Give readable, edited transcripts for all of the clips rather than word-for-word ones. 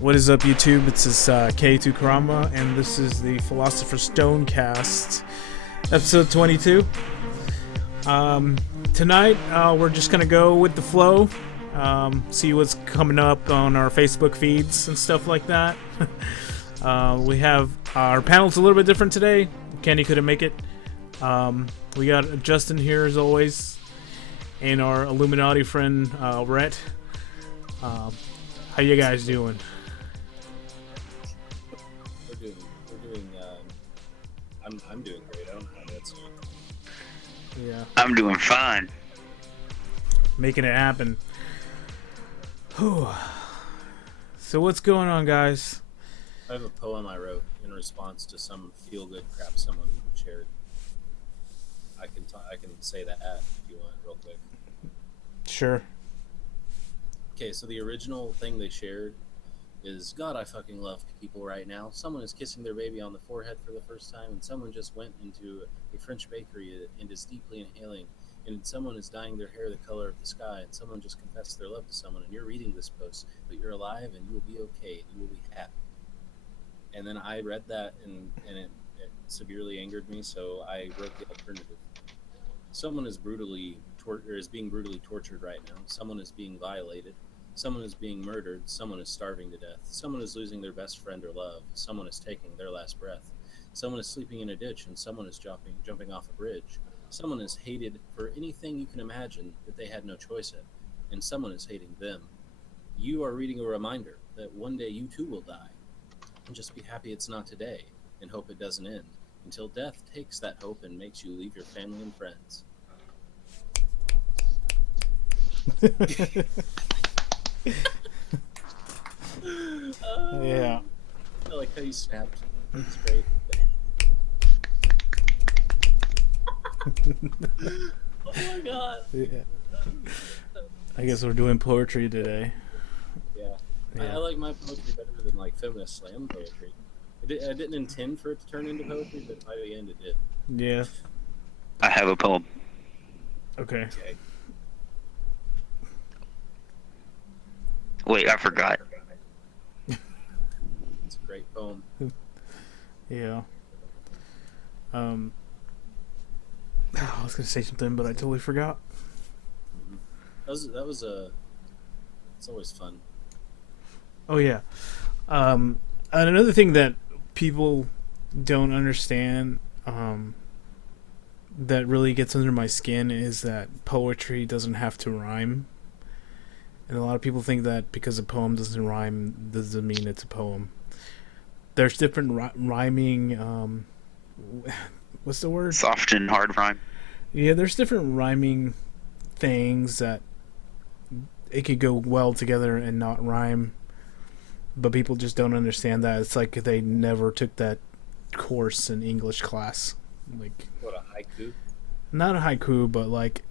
What is up, YouTube? It's this K2 Karama, and this is the Philosopher Stonecast, episode 22. Tonight, we're just gonna go with the flow, see what's coming up on our Facebook feeds and stuff like that. We have our panel's a little bit different today. Kenny couldn't make it. We got Justin here as always, and our Illuminati friend Rhett. How you guys doing? I'm doing great. I don't know how that's doing. Yeah. I'm doing fine. Making it happen. Whew. So what's going on, guys? I have a poem I wrote in response to some feel-good crap someone shared. I can say that if you want, real quick. Sure. Okay, so the original thing they shared is, God, I fucking love people right now. Someone is kissing their baby on the forehead for the first time, and someone just went into a French bakery and is deeply inhaling, and someone is dyeing their hair the color of the sky, and someone just confessed their love to someone, and you're reading this post, but you're alive, and you will be okay, and you will be happy. And then I read that, and it severely angered me, so I wrote the alternative. Someone is being brutally tortured right now. Someone is being violated. Someone is being murdered. Someone is starving to death. Someone is losing their best friend or love. Someone is taking their last breath. Someone is sleeping in a ditch, and someone is jumping off a bridge. Someone is hated for anything you can imagine that they had no choice in, and someone is hating them. You are reading a reminder that one day you too will die, and just be happy it's not today, and hope it doesn't end, until death takes that hope and makes you leave your family and friends. Yeah. I like how you snapped. That's great. Oh my god. Yeah. I guess we're doing poetry today. Yeah. I like my poetry better than like feminist slam poetry. I didn't intend for it to turn into poetry, but by the end it did. Yeah. I have a poem. Okay. Wait, I forgot. It's a great poem. Yeah. I was gonna say something, but I totally forgot. It's always fun. Oh yeah. And another thing that people don't understand, that really gets under my skin is that poetry doesn't have to rhyme. And a lot of people think that because a poem doesn't rhyme doesn't mean it's a poem. There's different rhyming. What's the word? Soft and hard rhyme. Yeah, there's different rhyming things that it could go well together and not rhyme. But people just don't understand that. It's like they never took that course in English class. Like, what, a haiku? Not a haiku, but like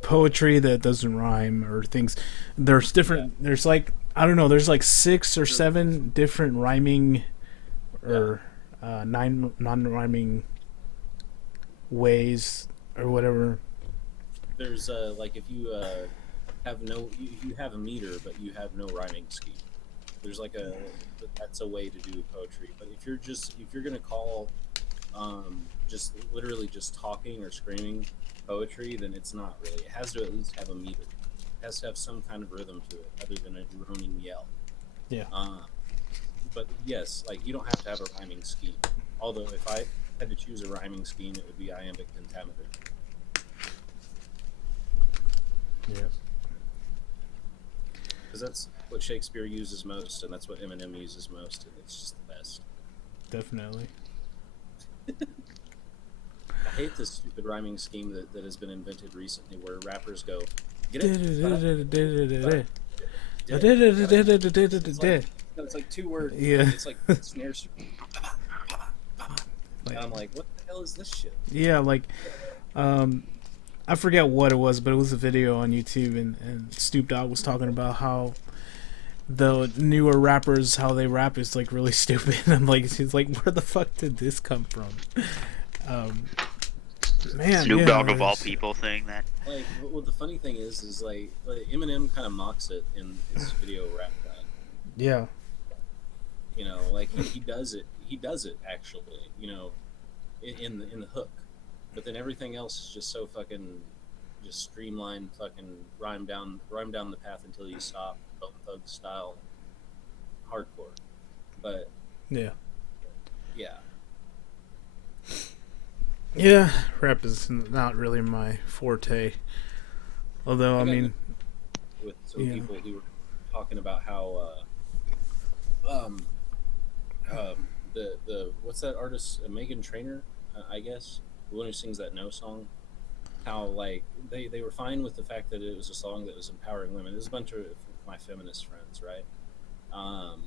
poetry that doesn't rhyme or things. There's different. Yeah. There's like, I don't know. There's like 6 or 7 different rhyming or 9 non-rhyming ways or whatever. There's like if you you have a meter but you have no rhyming scheme. There's like that's a way to do poetry. But if you're gonna call just literally just talking or screaming poetry, then it's not really. It has to at least have a meter. It has to have some kind of rhythm to it, other than a droning yell. Yeah. But yes, like you don't have to have a rhyming scheme. Although if I had to choose a rhyming scheme, it would be iambic pentameter. Yeah. Because that's what Shakespeare uses most, and that's what Eminem uses most, and it's just the best. Definitely. I hate this stupid rhyming scheme that has been invented recently, where rappers go, get it? It's like 2 words. Yeah. It's like snares. And I'm like, what the hell is this shit? Yeah, like, I forget what it was, but it was a video on YouTube, and Snoop Dogg was talking about how the newer rappers, how they rap is like really stupid. I'm like, he's like, where the fuck did this come from? Man, Snoop Dogg of all people saying that. Like, well, the funny thing is like Eminem kind of mocks it in his video Rap God. Yeah. You know, like he does it. He does it actually. You know, in the hook, but then everything else is just so fucking just streamlined, fucking rhyme down the path until you stop, Bone Thug style, hardcore. But Yeah. yeah, Yeah, rap is not really my forte. Although, I I got mean, with some yeah. people who were talking about how um the what's that artist, Megan Trainor, I guess, the one who sings that No song. How like they were fine with the fact that it was a song that was empowering women. There's a bunch of my feminist friends, right? Um,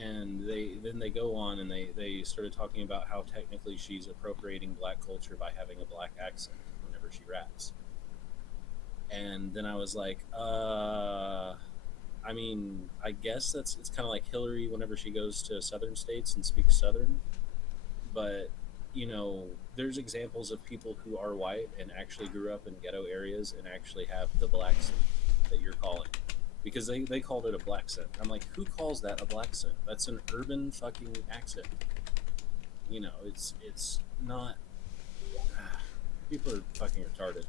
and they go on and they started talking about how technically she's appropriating black culture by having a black accent whenever she raps. And then I was like, I mean, I guess that's it's kind of like Hillary whenever she goes to southern states and speaks southern, but you know, there's examples of people who are white and actually grew up in ghetto areas and actually have the black scent that you're calling, because they called it a black scent. I'm like, who calls that a black scent? That's an urban fucking accent. You know, it's not. People are fucking retarded.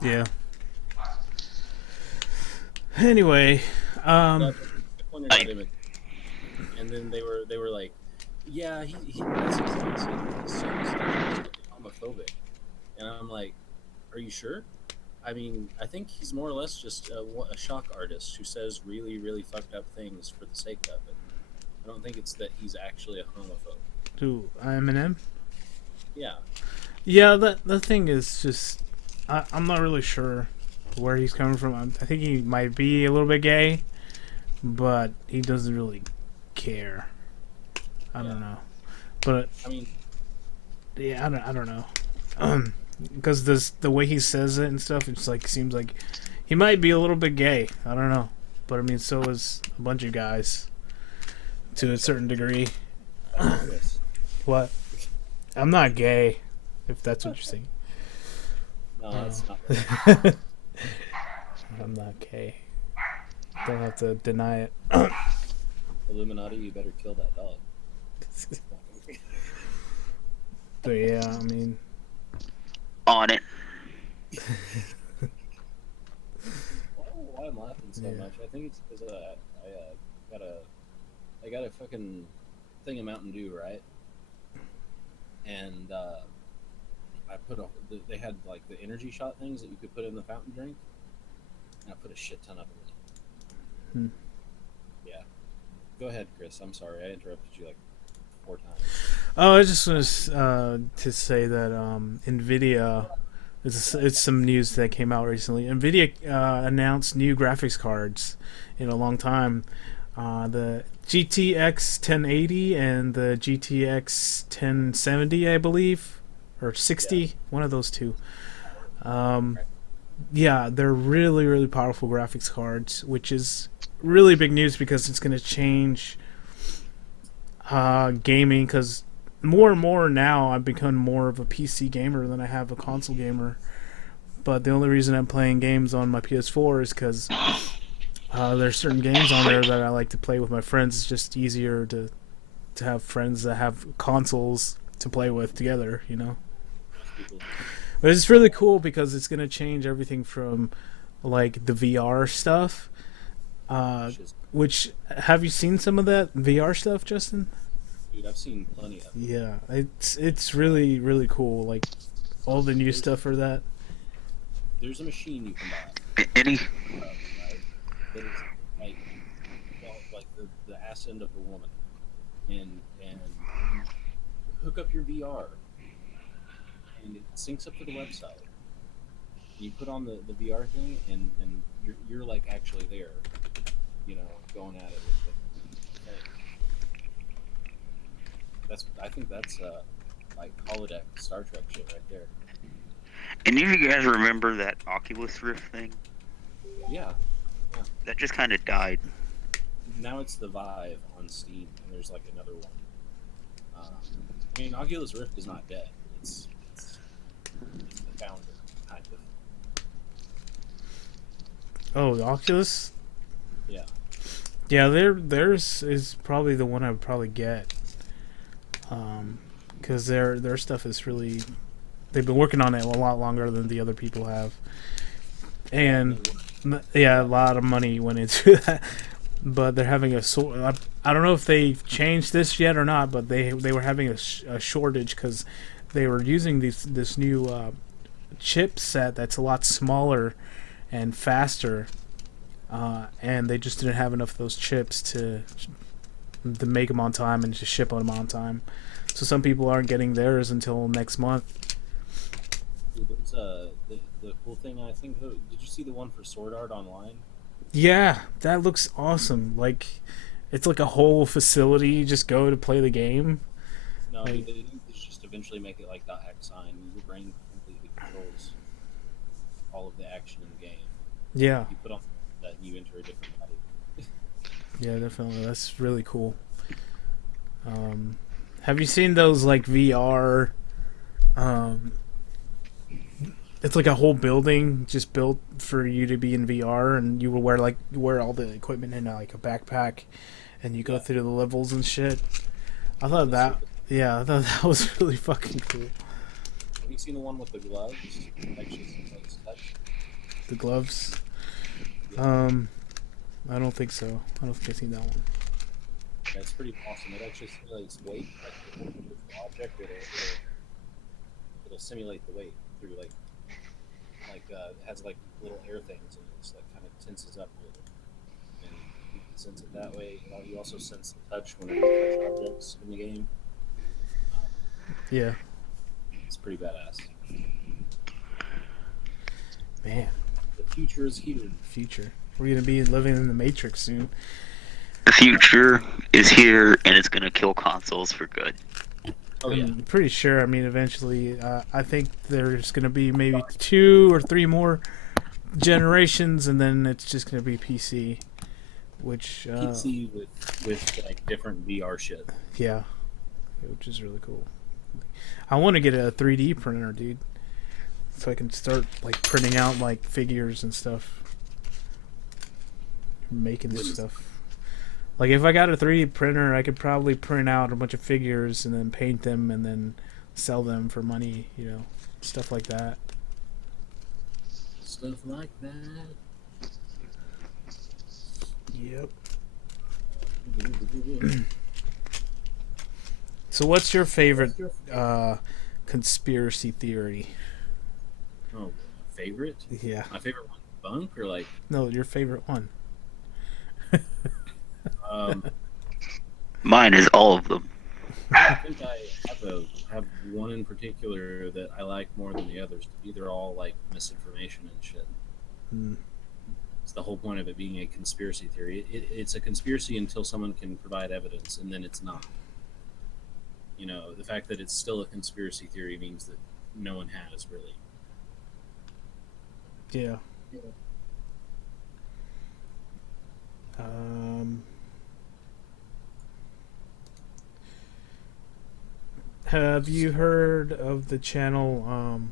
Yeah. Anyway, So um, I pointed out I him, and then they were like, yeah, he that's his accent. His son is definitely homophobic, and I'm like, are you sure? I mean, I think he's more or less just a shock artist who says really, really fucked up things for the sake of it. I don't think it's that he's actually a homophobe. to Eminem. Yeah, Yeah, the thing is just, I'm not really sure where he's coming from. I think he might be a little bit gay, but he doesn't really care. I yeah. don't know, but I mean, yeah, I don't know. Because this the way he says it and stuff, it's like seems like he might be a little bit gay. I don't know, but I mean, so is a bunch of guys to a certain degree. Chris. What? I'm not gay, if that's what you're saying. No, Oh. that's not. I'm not gay. Don't have to deny it. Illuminati, you better kill that dog. But yeah, I mean, on it. Why I'm laughing so Yeah. much? I think it's because got a I got a fucking thing of Mountain Dew, right? And I put they had like the energy shot things that you could put in the fountain drink, and I put a shit ton of them in. Hmm. Yeah. Go ahead, Chris. I'm sorry I interrupted you like 4 times. Oh, I just was to say that Nvidia. It's some news that came out recently. Nvidia announced new graphics cards in a long time. The GTX 1080 and the GTX 1070, I believe, or 60, Yeah. one of those two. Yeah, they're really, really powerful graphics cards, which is really big news because it's going to change gaming. Because more and more now, I've become more of a PC gamer than I have a console gamer. But the only reason I'm playing games on my PS4 is because there's certain games on there that I like to play with my friends. It's just easier to have friends that have consoles to play with together, you know. Most people. But it's really cool because it's gonna change everything from like the VR stuff. Just, Which have you seen some of that VR stuff, Justin? dude, I've seen plenty of it. Yeah, it's really really cool. Like all the new There's stuff for that. there's a machine you can buy, Any? right? That is like, well, like the ass end of a woman, and you hook up your VR, and it syncs up to the website. You put on the VR thing, and you're like actually there, you know, going at it with the thing. I think that's like holodeck Star Trek shit right there. Any of you guys remember that Oculus Rift thing? Yeah. That just kind of died. Now it's the Vive on Steam, and there's like another one. I mean, Oculus Rift is not dead. It's the founder, kind of. Oh, the Oculus. Yeah. Yeah, theirs is probably the one I would probably get. Because their stuff is really, they've been working on it a lot longer than the other people have, and yeah, a lot of money went into that. But they're having I don't know if they've changed this yet or not, but they were having a shortage because they were using this new chipset that's a lot smaller and faster, and they just didn't have enough of those chips to make them on time and to ship them on time. So some people aren't getting theirs until next month. Dude, there's the cool thing I think. Did you see the one for Sword Art Online? Yeah, that looks awesome. Like, it's like a whole facility. You just go to play the game. No, Like, they just eventually make it like .hack sign. Your brain completely controls all of the action in the game. yeah, You put on that, and you enter a different body. yeah, definitely. That's really cool. Have you seen those like VR? Um, it's like a whole building just built for you to be in VR, and you will wear all the equipment in like a backpack, and you go Yeah. through the levels and shit. I thought that, yeah, I thought that was really fucking cool. Have you seen the one with the gloves? Actually, simulates touch. The gloves. Yeah, I don't think so. I don't think I've seen that one. yeah, it's pretty awesome. It actually simulates weight. Like if you move the object, it'll simulate the weight through it has like little air things, and it's like kind of tenses up with it, and you can sense it that way. You also sense the touch whenever you touch objects in the game. Um, Yeah, it's pretty badass. man. The future is here. Future. We're gonna be living in the Matrix soon. The future is here, and it's gonna kill consoles for good. Oh yeah, I'm pretty sure. I mean, eventually, I think there's gonna be maybe 2 or 3 more generations, and then it's just gonna be PC. Which, PC with like different VR shit. yeah, which is really cool. I want to get a 3D printer, dude, so I can start like printing out like figures and stuff, making this stuff. Like if I got a 3D printer, I could probably print out a bunch of figures and then paint them and then sell them for money, stuff like that. Stuff like that. Yep. So what's your favorite conspiracy theory? Oh, favorite? Yeah. My favorite one, bunk or like No, your favorite one. um. Mine is all of them. I think I have one in particular that I like more than the others. They're all like misinformation and shit. Hmm. It's the whole point of it being a conspiracy theory. It's a conspiracy until someone can provide evidence, and then it's not. The fact that it's still a conspiracy theory means that no one has really. Yeah. Um. Have you heard of the channel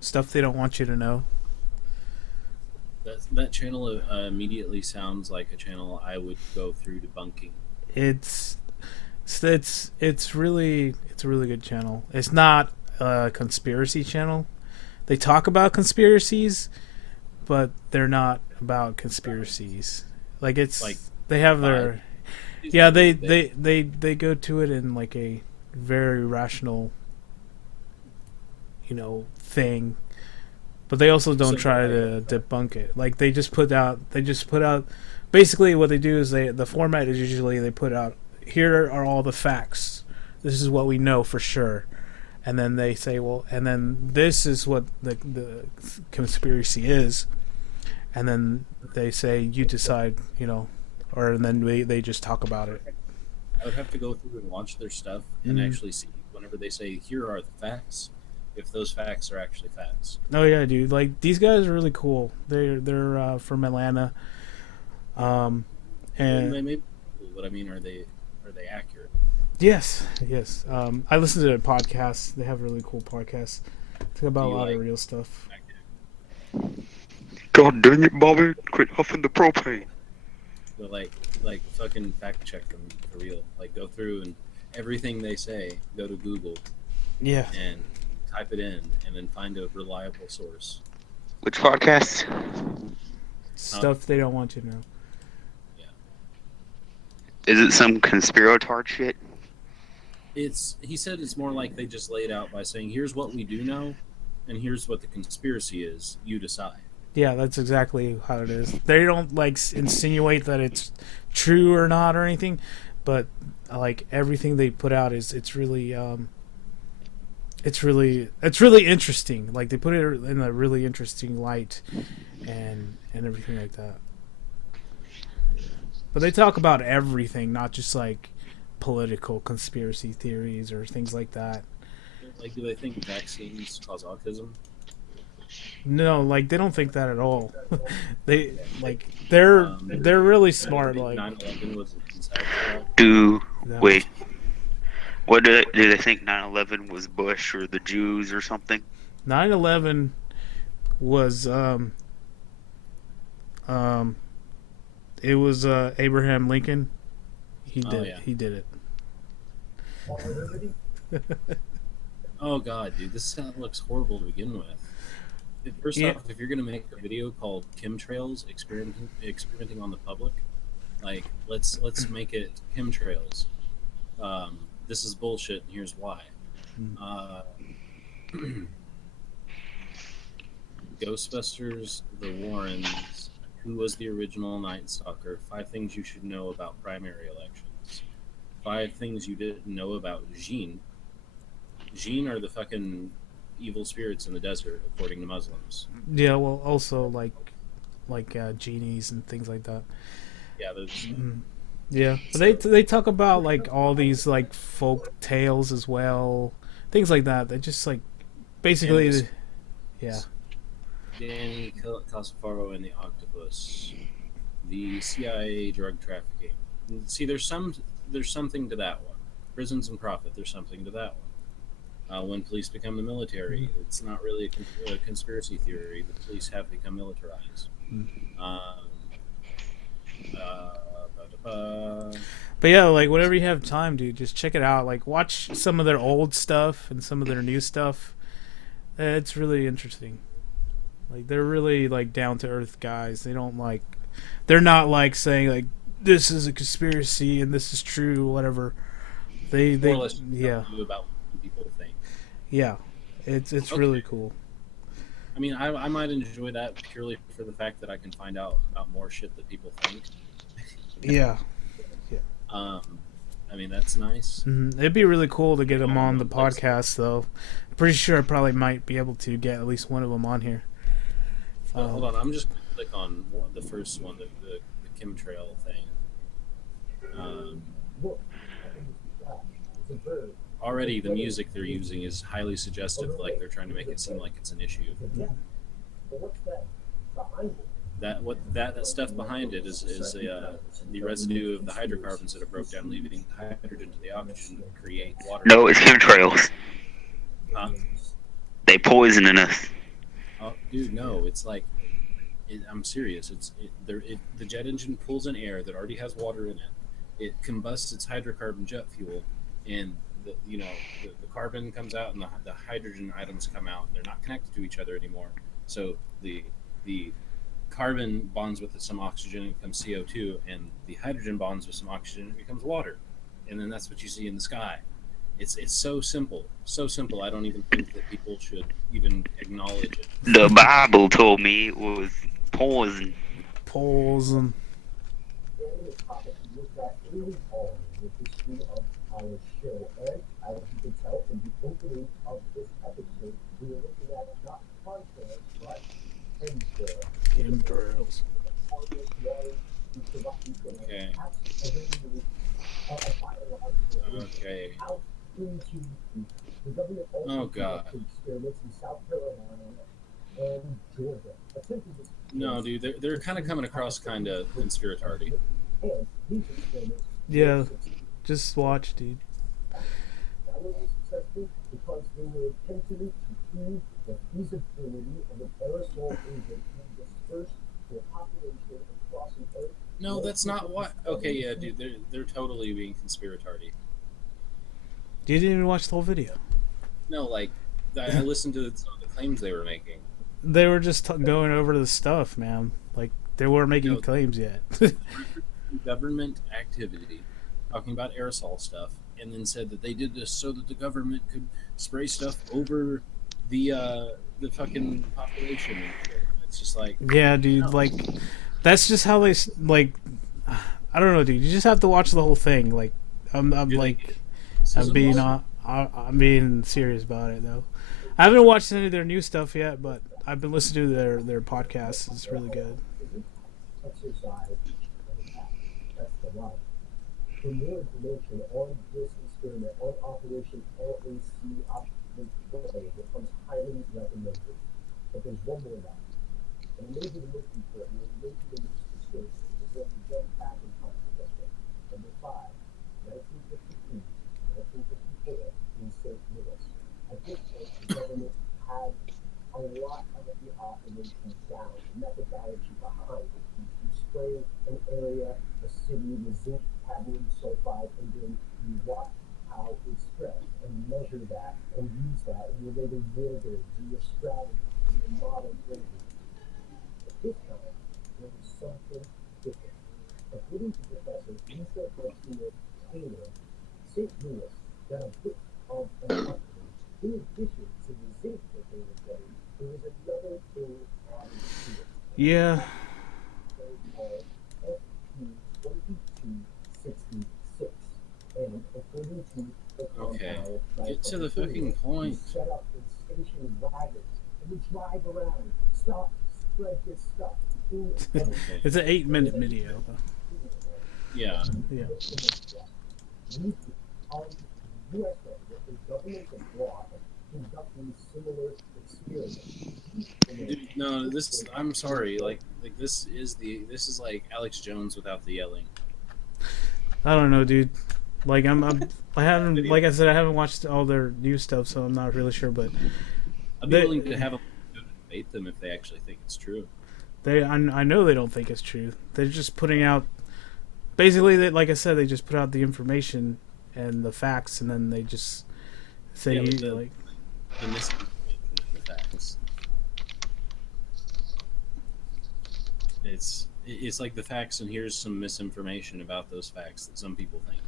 Stuff They Don't Want You to Know? That channel immediately sounds like a channel I would go through debunking. It's it's a really good channel. It's not a conspiracy channel. They talk about conspiracies, but they're not about conspiracies. Like it's Like they have their yeah they go to it in like a very rational thing, but they also don't try to debunk it. Like they just put out basically what they do is the format is usually they put out, here are all the facts, this is what we know for sure, and then they say, well, and then this is what the conspiracy is, and then they say you decide, or and then they just talk about it. I would have to go through and watch their stuff and actually see whenever they say, here are the facts, if those facts are actually facts. Oh yeah, dude. Like these guys are really cool. They're from Atlanta. And They may be cool, but I mean, are they accurate? yes. I listen to their podcasts. They have really cool podcasts. Talk about a lot of real stuff. God dang it, Bobby! Quit huffing the propane. But like fucking fact check them for real. Like go through and everything they say, go to Google Yeah, and type it in, and then find a reliable source. Which podcast? stuff they don't want you to know. Yeah, Is it some conspiratard shit? he said it's more like they just lay it out by saying, "Here's what we do know, and here's what the conspiracy is. You decide." Yeah, that's exactly how it is. They don't like insinuate that it's true or not or anything, but like everything they put out is it's really interesting. Like they put it in a really interesting light and everything like that. But they talk about everything, not just like political conspiracy theories or things like that. Like, do they think vaccines cause autism? No, like they don't think that at all. they Okay. like they're Do they're really they smart. think Like 9/11 was inside job? Do no, wait. What do they think 9/11 was Bush or the Jews or something? 9/11 was um it was Abraham Lincoln. Oh yeah. He did it. Oh god, dude, this sound looks horrible to begin with. First Yeah. off, if you're gonna make a video called chemtrails experimenting on the public, like let's make it chemtrails. This is bullshit, and here's why. Uh, Ghostbusters, The Warrens, who was the original Night Stalker? 5 things you should know about primary elections. 5 things you didn't know about Jinn. Jinn are the fucking evil spirits in the desert, according to Muslims. Yeah, well, also like genies and things like that. Yeah, those. Yeah, but they talk about like all these like folk tales as well, things like that. They just like basically, Cannabis. yeah, Danny Cassafaro and the Octopus, the CIA drug trafficking. See, there's something to that one. Prisons and profit. There's something to that one. When police become the military, it's not really a conspiracy theory. The police have become militarized. Um, but yeah, like whenever you have time, dude, just check it out. Like watch some of their old stuff and some of their new stuff. It's really interesting. Like they're really like down to earth guys. They're not like saying like this is a conspiracy and this is true, whatever. More or less, Yeah, you about what people think. yeah. It's Okay. really cool. I mean, I might enjoy that purely for the fact that I can find out about more shit that people think. Yeah. I mean, that's nice. It'd be really cool to get them on the podcast, though. I'm pretty sure I probably might be able to get at least one of them on here. Hold on, I'm just going to click on the first one, the chemtrail thing. Already, the music they're using is highly suggestive, like they're trying to make it seem like it's an issue. That stuff behind it is the residue of the hydrocarbons that are broke down, leaving the hydrogen to the oxygen to create water. No, it's chemtrails. Huh? They poisoning us. Oh, dude, no! It's like, I'm serious. The jet engine pulls in air that already has water in it. It combusts its hydrocarbon jet fuel, and the carbon comes out, and the hydrogen atoms come out, and they're not connected to each other anymore. So the carbon bonds with some oxygen and becomes CO2, and the hydrogen bonds with some oxygen and it becomes water, and then that's what you see in the sky. It's so simple, so simple. I don't even think that people should even acknowledge it. The Bible told me it was poison. Polls and chemtrails. Okay. Okay. Oh god. No, dude, they're kind of coming across kind of conspiratorial. Yeah, just watch, dude. No, that's not what. Okay, yeah, dude, they're totally being conspiratardy. You didn't even watch the whole video. No, like I listened to some of the claims they were making. They were just going over the stuff, man. Like they weren't making No, claims yet. government activity, talking about aerosol stuff, and then said that they did this so that the government could spray stuff over the fucking population and shit. It's just like, Yeah, dude. no. Like that's just how they like. I don't know, dude. You just have to watch the whole thing. Like I'm Do they like get I'm racism being also? I'm being serious about it though. I haven't watched any of their new stuff yet, but I've been listening to their podcasts. It's really good. Exercise and attack. That's the line. For more information on this experiment, on Operation LAC Option Play, it becomes highly recommended. But there's one more line. And it may be the most important, and it may be the most disturbing, is when we jump back in time to this one. Number 5, 1953, 1954, in St. Louis. At this point, the government had a lot of the operations down, the methodology behind it. You spray an area, a city with zinc, cadmium sulfide, and then you watch how it spreads and measure that and use that in your later war games, in your strategies, in your model training. But this time, there was something different. According to Professor Lisa Garcia Taylor, St. Louis got a bit of an upgrade. In addition to the zinc that they were getting, there was another thing added to it. Yeah, Called ep22 and according to the Okay, compound get to the fucking point. set up in station wagons and we drive around, stop, spread this stuff. Okay, it's an 8-minute video. yeah. Yeah. On the U.S. government and governments abroad conducting similar experiments. Dude, no, this. I'm sorry. Like this is like Alex Jones without the yelling. I don't know, dude. Like I haven't, like I said, I haven't watched all their new stuff, so I'm not really sure. But I'd be they, willing to have a debate them if they actually think it's true. I know they don't think it's true. They're just putting out, basically, like I said, they just put out the information and the facts, and then they just say Yeah, but like, the misinformation and the facts. It's like the facts, and here's some misinformation about those facts that some people think.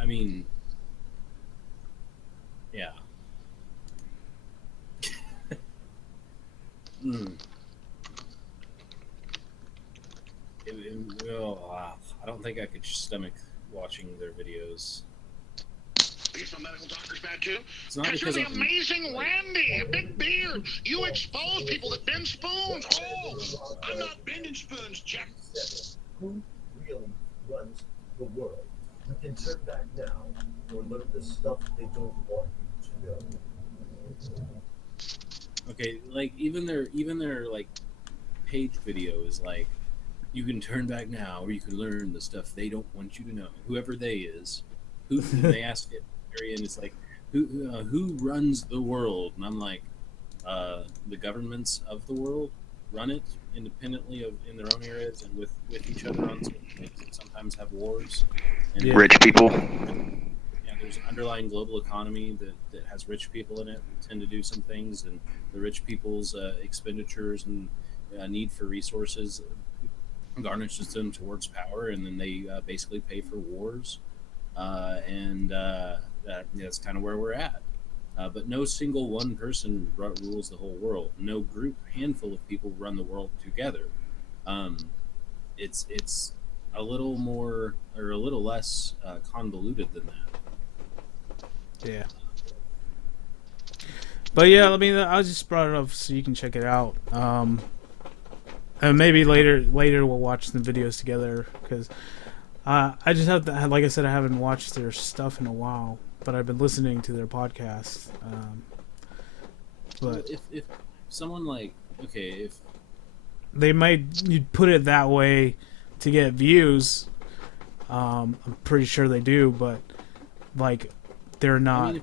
I mean, yeah. Mm. I don't think I could stomach watching their videos. Are you some medical doctors bad too? It's not Because you're because the I'm amazing Randy, a big beard. You expose people that bend spoons. Oh, I'm not bending spoons, Jack. Who really runs the world? We can turn back now or learn the stuff they don't want you to know. okay. Like even their like page video is like, you can turn back now, or you can learn the stuff they don't want you to know. Whoever they is, who they ask it, and it's like, who runs the world? And I'm like, the governments of the world run it independently of in their own areas and with each other on certain things, and sometimes have wars. And Yeah. Rich people. yeah, there's an underlying global economy that has rich people in it who tend to do some things, and the rich people's expenditures and need for resources garnishes them towards power, and then they basically pay for wars, and that's kind of where we're at. But no single one person rules the whole world. No group, handful of people run the world together. It's a little more or a little less convoluted than that. yeah. But yeah, I mean, I just brought it up so you can check it out. And maybe later we'll watch the videos together because I just have to, like I said, I haven't watched their stuff in a while, but I've been listening to their podcast. But If someone like if they might you'd put it that way to get views. I'm pretty sure they do, but like they're not. I mean,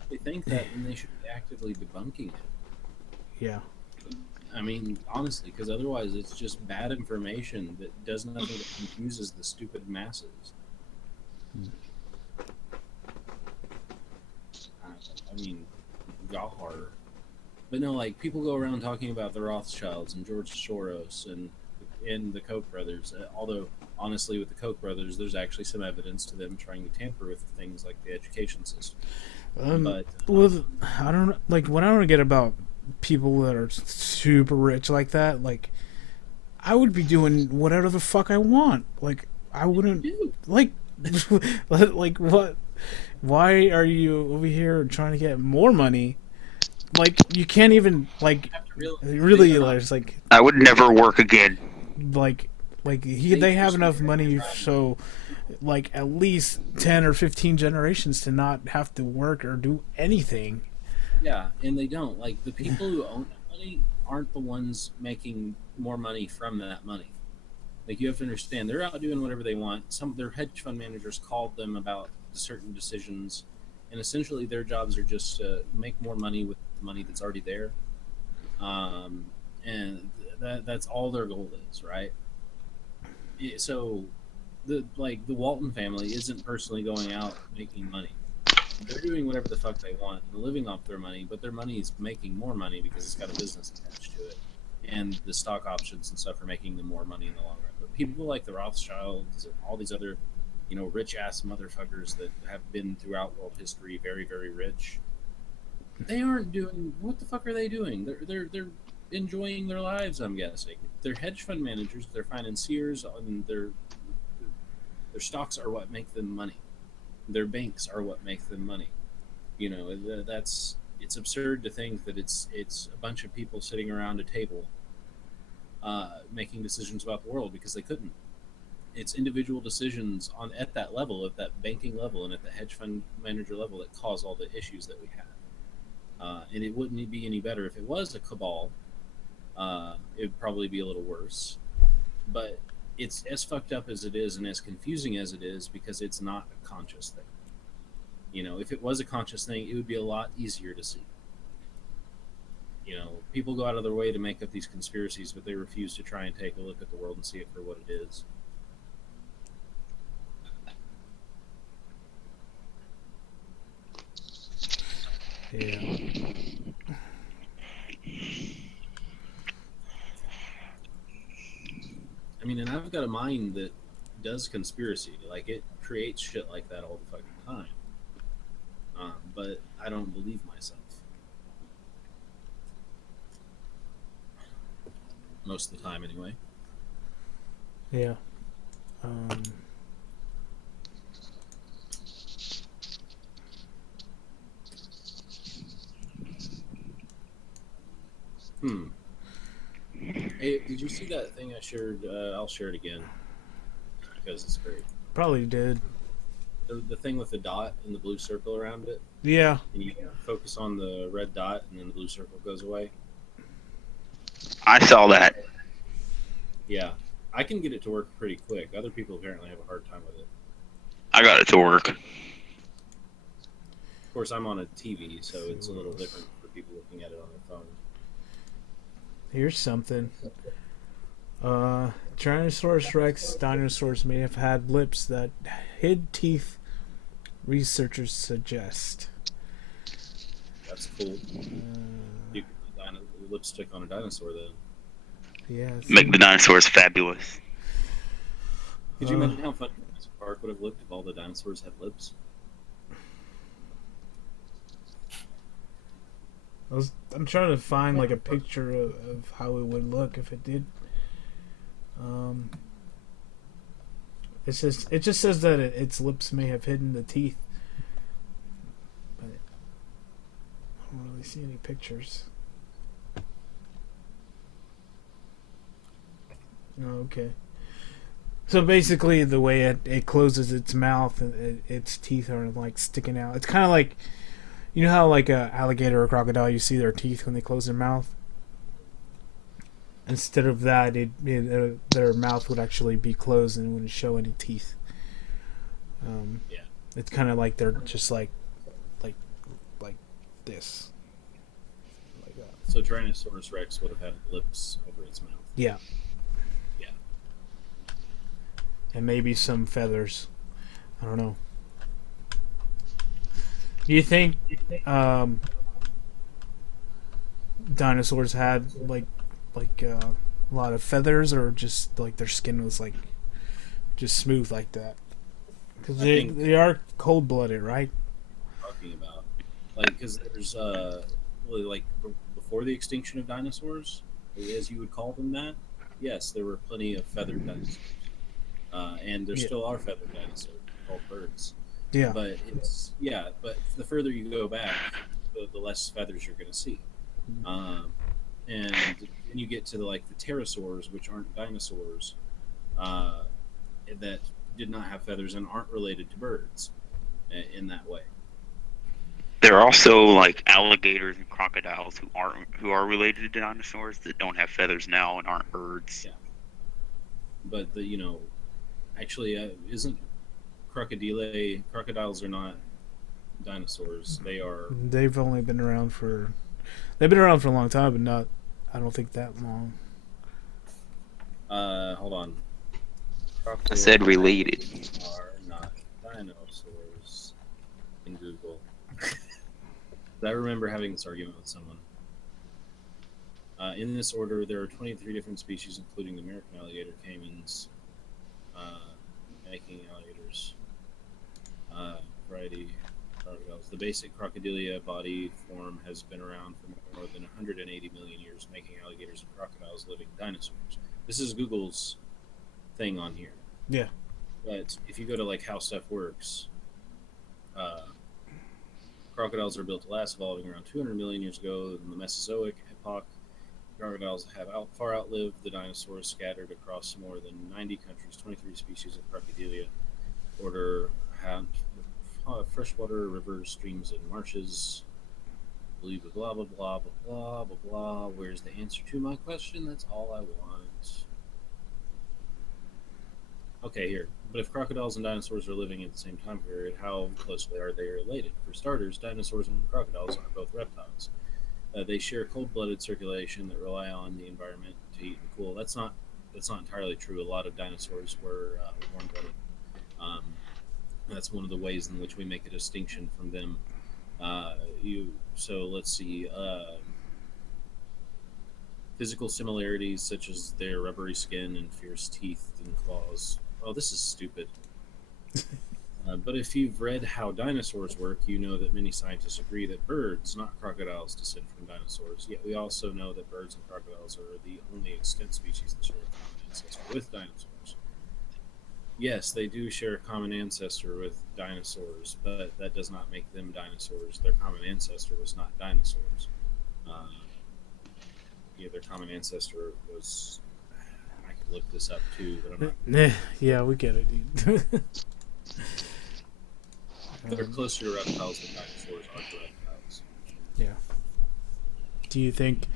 if they think that, then they should be actively debunking it. Yeah. I mean, honestly, because otherwise it's just bad information that does nothing but confuses the stupid masses. I mean, Gahar. But no, like people go around talking about the Rothschilds and George Soros and the Koch brothers. Although honestly, with the Koch brothers, there's actually some evidence to them trying to tamper with things like the education system. But Well, I don't like what I don't get about people that are super rich like that. Like, I would be doing whatever the fuck I want. Like, I wouldn't dude, like, like what? Why are you over here trying to get more money? Like, you can't even like have to realize really. they're not- It's I would never work again. like they have enough money so like at least 10 or 15 generations to not have to work or do anything. Yeah, and they don't. Like the people who own that money aren't the ones making more money from that money. Like you have to understand, they're out doing whatever they want. Some of their hedge fund managers called them about certain decisions, and essentially their jobs are just to make more money with the money that's already there. And that's all their goal is, right? So, the Walton family isn't personally going out making money. They're doing whatever the fuck they want and living off their money, but their money is making more money because it's got a business attached to it, and the stock options and stuff are making them more money in the long run. But people like the Rothschilds and all these other, rich ass motherfuckers that have been throughout world history very very rich, they aren't doing what the fuck are they doing? They're enjoying their lives. I'm guessing they're hedge fund managers, they're financiers, and their stocks are what make them money. Their banks are what make them money. That's it's absurd to think that it's a bunch of people sitting around a table making decisions about the world because they couldn't. It's individual decisions at that level, at that banking level, and at the hedge fund manager level that cause all the issues that we have. And it wouldn't be any better if it was a cabal. It would probably be a little worse. But it's as fucked up as it is and as confusing as it is because it's not a conscious thing. If it was a conscious thing, it would be a lot easier to see. People go out of their way to make up these conspiracies, but they refuse to try and take a look at the world and see it for what it is. Yeah. I mean, and I've got a mind that does conspiracy. Like, it creates shit like that all the fucking time. But I don't believe myself. Most of the time, anyway. Yeah. Hey, did you see that thing I shared? I'll share it again because it's great. Probably did. The thing with the dot and the blue circle around it, Yeah. and you focus on the red dot, and then the blue circle goes away. I saw that. Yeah, I can get it to work pretty quick. Other people apparently have a hard time with it. I got it to work. Of course, I'm on a TV, so it's a little different for people looking at it on their phone. Here's something. Tyrannosaurus rex dinosaurs may have had lips that hid teeth, researchers suggest. That's cool. You could put lipstick on a dinosaur, then. Yeah. Make the dinosaurs fabulous. Could you imagine how fun Jurassic Park would have looked if all the dinosaurs had lips? I'm trying to find like a picture of how it would look if it did. It just says that its lips may have hidden the teeth, but I don't really see any pictures. Oh, okay. So basically, the way it closes its mouth, its teeth are like sticking out. It's kind of like, you know how like a alligator or crocodile, you see their teeth when they close their mouth. Instead of that, their mouth would actually be closed and it wouldn't show any teeth. Yeah. It's kind of like they're just like this, like that. So Tyrannosaurus Rex would have had lips over its mouth. Yeah. Yeah. And maybe some feathers. I don't know. Do you think dinosaurs had a lot of feathers, or just like their skin was like just smooth like that? Because I think they are cold blooded, right? talking about like because there's well, like before the extinction of dinosaurs, as you would call them that. Yes, there were plenty of feathered dinosaurs, and there Yeah. still are feathered dinosaurs called birds. Yeah. But but the further you go back, the less feathers you're going to see. Um, and then you get to the pterosaurs, which aren't dinosaurs, uh, that did not have feathers and aren't related to birds in that way. There are also like alligators and crocodiles who are related to dinosaurs that don't have feathers now and aren't birds. Yeah. But actually, isn't crocodiles are not dinosaurs. They are. They've only been around for they've been around for a long time, but not I don't think that long. Hold on. I said related. Are not dinosaurs in Google. I remember having this argument with someone. In this order, there are 23 different species, including the American alligator, caimans, making alligators, variety crocodiles. The basic crocodilia body form has been around for more than 180 million years, making alligators and crocodiles living dinosaurs. This is Google's thing on here. Yeah. But if you go to How Stuff Works, crocodiles are built to last, evolving around 200 million years ago in the Mesozoic epoch. Crocodiles have far outlived the dinosaurs, scattered across more than 90 countries. 23 species of crocodilia order have freshwater rivers, streams, and marshes. Blah blah blah blah blah blah blah. Where's the answer to my question? That's all I want. Okay, here. But if crocodiles and dinosaurs are living at the same time period, how closely are they related? For starters, dinosaurs and crocodiles are both reptiles. They share cold-blooded circulation that rely on the environment to eat and cool. That's not entirely true. A lot of dinosaurs were warm-blooded. That's one of the ways in which we make a distinction from them. So let's see. Physical similarities such as their rubbery skin and fierce teeth and claws. Oh, this is stupid. But if you've read How Dinosaurs Work, you know that many scientists agree that birds, not crocodiles, descend from dinosaurs. Yet we also know that birds and crocodiles are the only extant species that share a common ancestor with dinosaurs. Yes, they do share a common ancestor with dinosaurs, but that does not make them dinosaurs. Their common ancestor was not dinosaurs. Their common ancestor was... I could look this up too, but I'm not... Yeah, we get it, dude. They're closer to reptiles than dinosaurs are to reptiles. Yeah. Do you think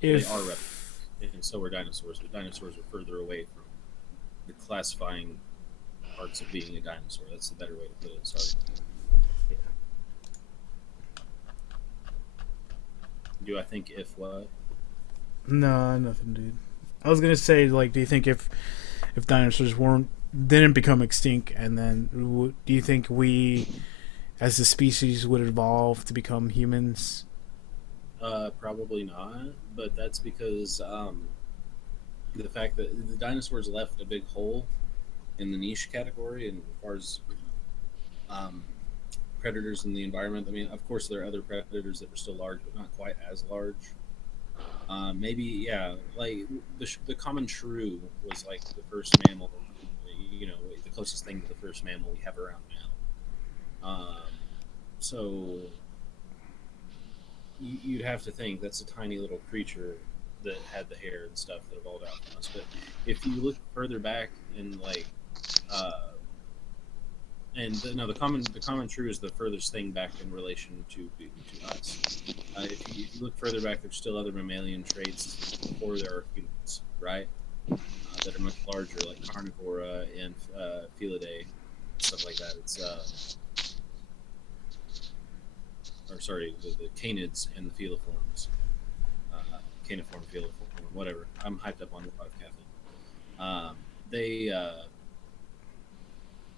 if They are reptiles, and so are dinosaurs, but dinosaurs are further away from the classifying parts of being a dinosaur. That's the better way to put it. Sorry. Do I think if what? No, nothing, dude. I was gonna say, do you think if dinosaurs didn't become extinct, and then do you think we, as a species, would evolve to become humans? Probably not, but that's because the fact that the dinosaurs left a big hole in the niche category, and as far as predators in the environment. I mean, of course, there are other predators that are still large, but not quite as large. Maybe, yeah, the common shrew was the first mammal, the closest thing to the first mammal we have around now. So you'd have to think that's a tiny little creature that had the hair and stuff that evolved out from us. But if you look further back in the common shrew is the furthest thing back in relation to us. If you look further back, there's still other mammalian traits before there are humans, right? That are much larger, like carnivora and Felidae, stuff like that. It's or sorry, the canids and the feliforms, caniform, feliform, whatever. I'm hyped up on the 5 caffeine. They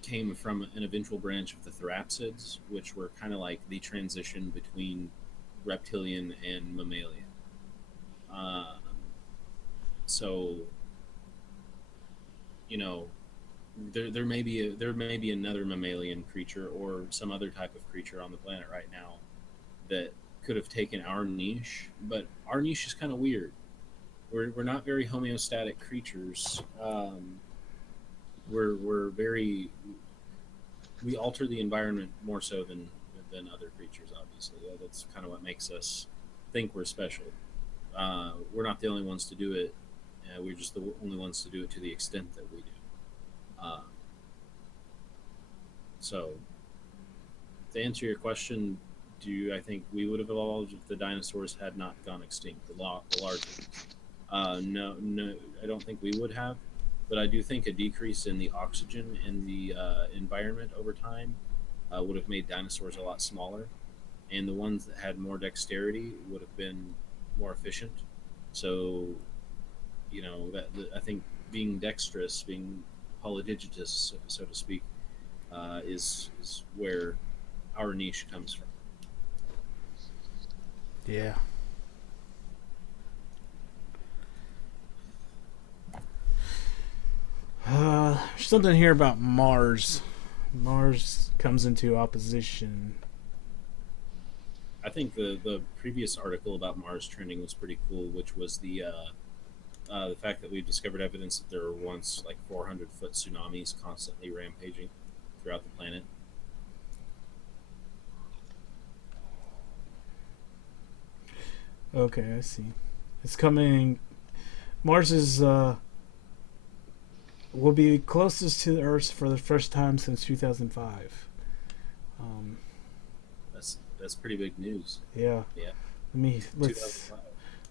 came from an eventual branch of the therapsids, which were kind of like the transition between reptilian and mammalian. Uh, so, you know, there may be another mammalian creature or some other type of creature on the planet right now that could have taken our niche, but our niche is kind of weird. We're not very homeostatic creatures. We're very we alter the environment more so than other creatures. Obviously, that's kind of what makes us think we're special. We're not the only ones to do it. We're just the only ones to do it to the extent that we do. So, to answer your question, I think we would have evolved if the dinosaurs had not gone extinct? The large ones. No, I don't think we would have. But I do think a decrease in the oxygen in the environment over time would have made dinosaurs a lot smaller, and the ones that had more dexterity would have been more efficient. So, I think being dexterous, being polydigitous, so to speak, is where our niche comes from. Yeah. There's something here about Mars. Mars comes into opposition. I think the previous article about Mars trending was pretty cool, which was the fact that we've discovered evidence that there were once like 400-foot tsunamis constantly rampaging throughout the planet. Okay, I see. It's coming. Mars is will be closest to the Earth for the first time since 2005. That's pretty big news. Yeah. Yeah. Let's 2005.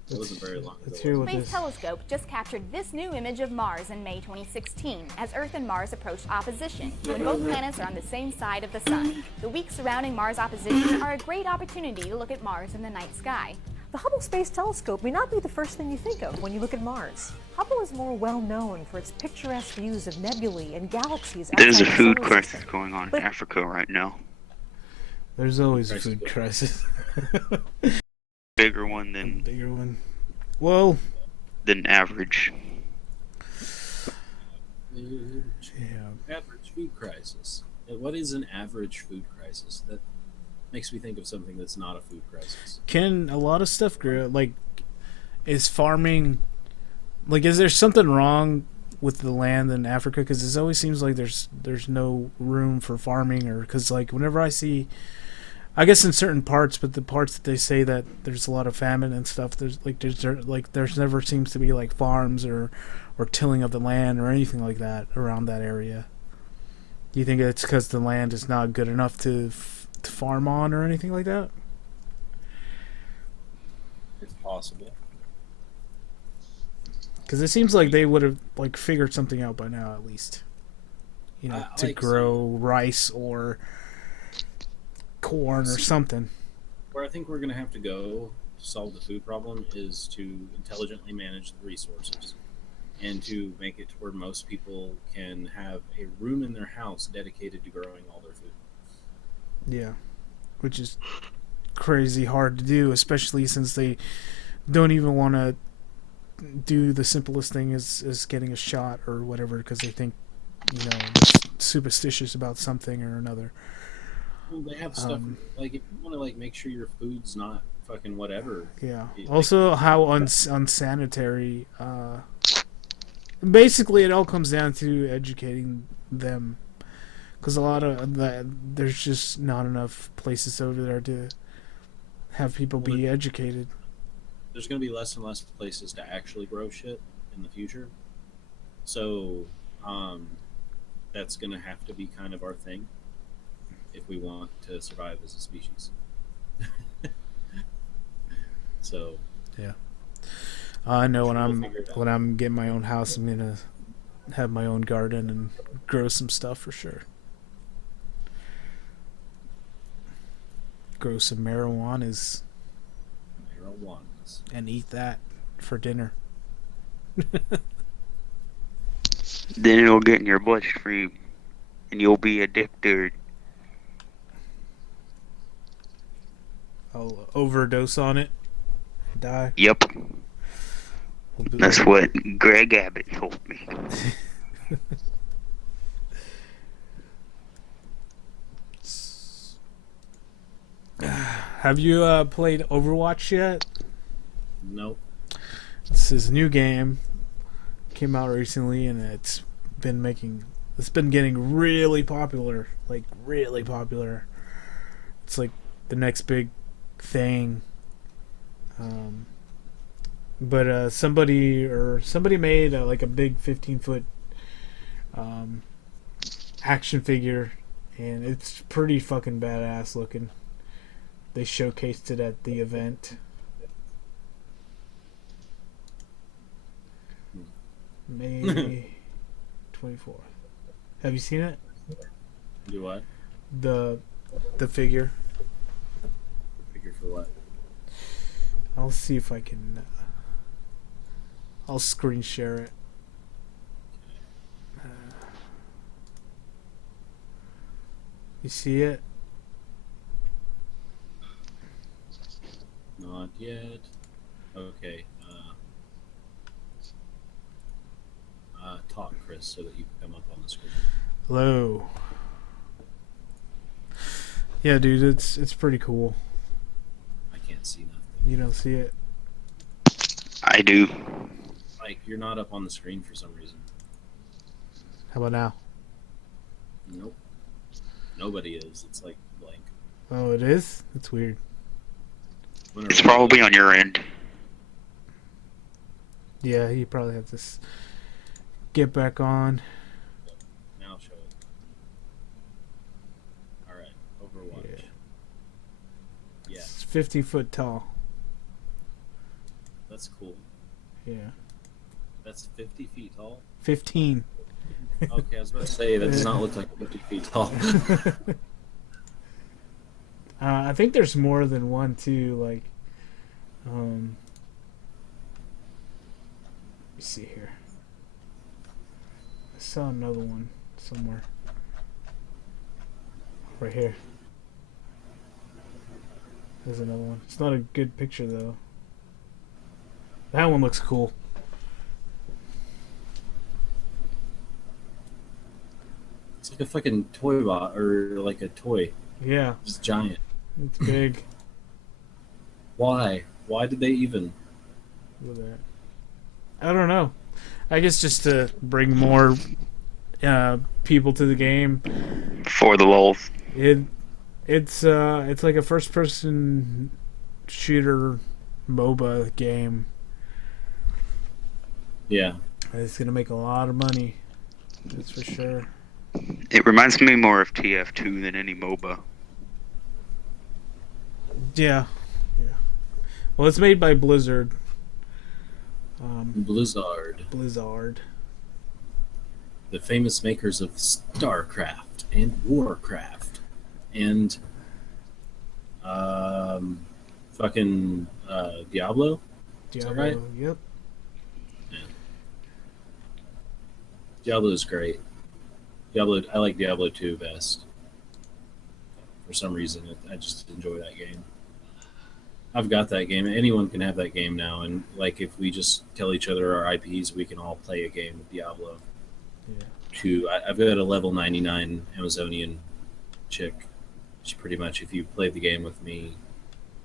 That wasn't very long ago. let's hear what Space this. Telescope just captured this new image of Mars in May 2016 as Earth and Mars approached opposition when both planets are on the same side of the Sun. The weeks surrounding Mars opposition are a great opportunity to look at Mars in the night sky. The Hubble Space Telescope may not be the first thing you think of when you look at Mars. Hubble is more well known for its picturesque views of nebulae and galaxies outside There's a the food solar crisis system. going on in But- Africa right now. There's always a Crisis. food crisis. Bigger one A than bigger one. Well, average. yeah. Average food crisis. What is an average food crisis? That makes me think of something that's not a food crisis. Can a lot of stuff grow? Like, is farming? Like, is there something wrong with the land in Africa? Because it always seems like there's no room for farming, or because like whenever I see, I guess in certain parts, but the parts that they say that there's a lot of famine and stuff, there's never seems to be like farms or tilling of the land or anything like that around that area. Do you think it's because the land is not good enough to farm on or anything like that? It's possible. Because it seems like they would have like figured something out by now, at least. You know, to like grow rice or corn or something. Where I think we're going to have to go to solve the food problem is to intelligently manage the resources and to make it to where most people can have a room in their house dedicated to growing all their food. Yeah, which is crazy hard to do, especially since they don't even want to do the simplest thing is getting a shot or whatever because they think, you know, they're superstitious about something or another. Well, they have stuff like if you want to like make sure your food's not fucking whatever. Yeah. It- Also, how unsanitary. Basically, it all comes down to educating them, because a lot of that there's just not enough places over there to have people be educated. There's going to be less and less places to actually grow shit in the future. So, that's going to have to be kind of our thing if we want to survive as a species. So, I know when We'll figure it out. I'm getting my own house, I'm gonna have my own garden and grow some stuff for sure. grow some marijuanas Marijuanas. and eat that for dinner. Then it'll get in your bloodstream, and you'll be addicted. I'll overdose on it, die. Yep, We'll be that's like- what Greg Abbott told me. Have you played Overwatch yet? Nope. It's his new game. Came out recently, and it's been getting really popular. Like really popular. It's like the next big thing. But somebody made like a big 15-foot action figure, and it's pretty fucking badass looking. They showcased it at the event. May 24th. Have you seen it? Do what? The figure. Figure for what? I'll see if I can. I'll screen share it. You see it? Not yet. Okay. Talk, Chris, so that you can come up on the screen. Hello. Yeah, dude, it's pretty cool. I can't see nothing. You don't see it? I do. Mike, you're not up on the screen for some reason. How about now? Nope. Nobody is. It's like blank. Oh, it is? That's weird. When It's are- probably on your end. Yeah, you probably have to get back on. Now show it. Alright. Overwatch. Yeah. It's 50 foot tall. That's cool. Yeah. That's 50 feet tall? 15. Okay, I was about to say, that does not look like 50 feet tall. I think there's more than one too. Like, let me see here. I saw another one somewhere. Right here. There's another one. It's not a good picture though. That one looks cool. It's like a fucking toy bot, or like a toy. Yeah, It's giant. it's big. Why? Why did they even? Look at that. I don't know. I guess just to bring more people to the game. For the lulz. It's like a first person shooter MOBA game. Yeah. It's gonna make a lot of money. That's for sure. It reminds me more of TF2 than any MOBA. Yeah. Well, it's made by Blizzard. Blizzard. The famous makers of StarCraft and Warcraft and fucking Diablo. Is that right? Yep. Diablo is great. I like Diablo 2 best. For some reason, I just enjoy that game. I've got that game. Anyone can have that game now, and like if we just tell each other our IPs, we can all play a game of Diablo. Yeah. 2. I've got a level 99 Amazonian chick. She pretty much, if you played the game with me,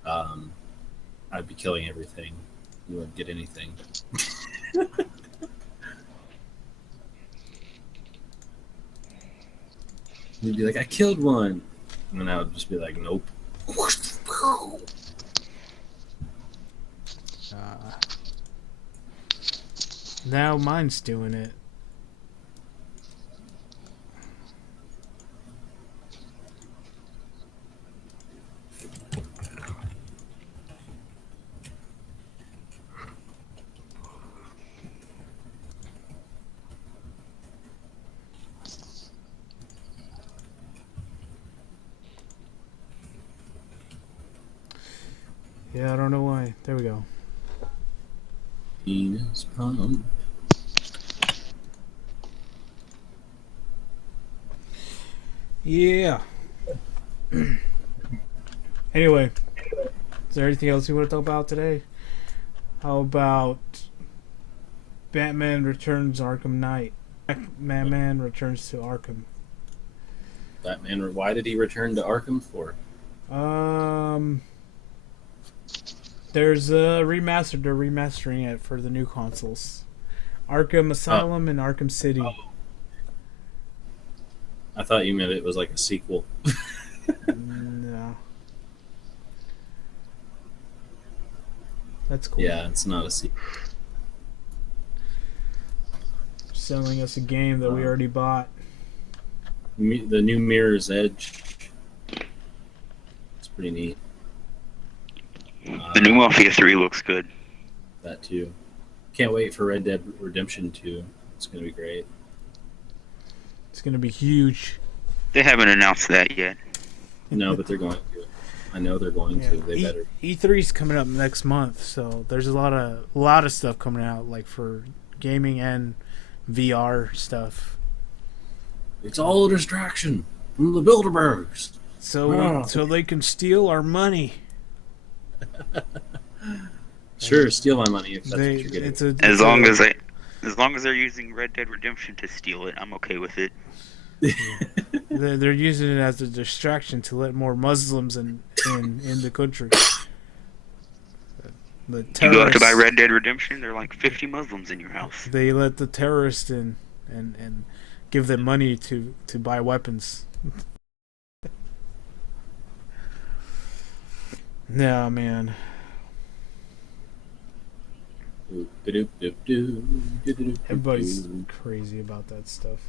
I'd be killing everything. You wouldn't get anything. You'd be like, I killed one. And then I would just be like, nope. Now mine's doing it. Yeah, I don't know why. There we go. Penis pump. Yeah. Anyway, is there anything else you want to talk about today? How about Batman Returns Arkham Knight? Batman Returns to Arkham. Batman, why did he return to Arkham for? There's a remaster. They're remastering it for the new consoles. Arkham Asylum and Arkham City. I thought you meant it was like a sequel. No. That's cool. Yeah, it's not a sequel. Selling us a game that we already bought. The new Mirror's Edge. It's pretty neat. The new Mafia 3 looks good. That too. Can't wait for Red Dead Redemption 2. It's going to be great. It's going to be huge. They haven't announced that yet. No, but they're going to. I know they're going to. They better. E3's coming up next month, so there's a lot of stuff coming out, like for gaming and VR stuff. It's all a distraction from the Bilderbergs. So they can steal our money. Sure, steal my money if that's what you're getting. As long as they're using Red Dead Redemption to steal it, I'm okay with it. They're using it as a distraction to let more Muslims in the country. The You go out to buy Red Dead Redemption, there are like 50 Muslims in your house. They let the terrorists in and give them money to buy weapons. Yeah, man. Everybody's crazy about that stuff.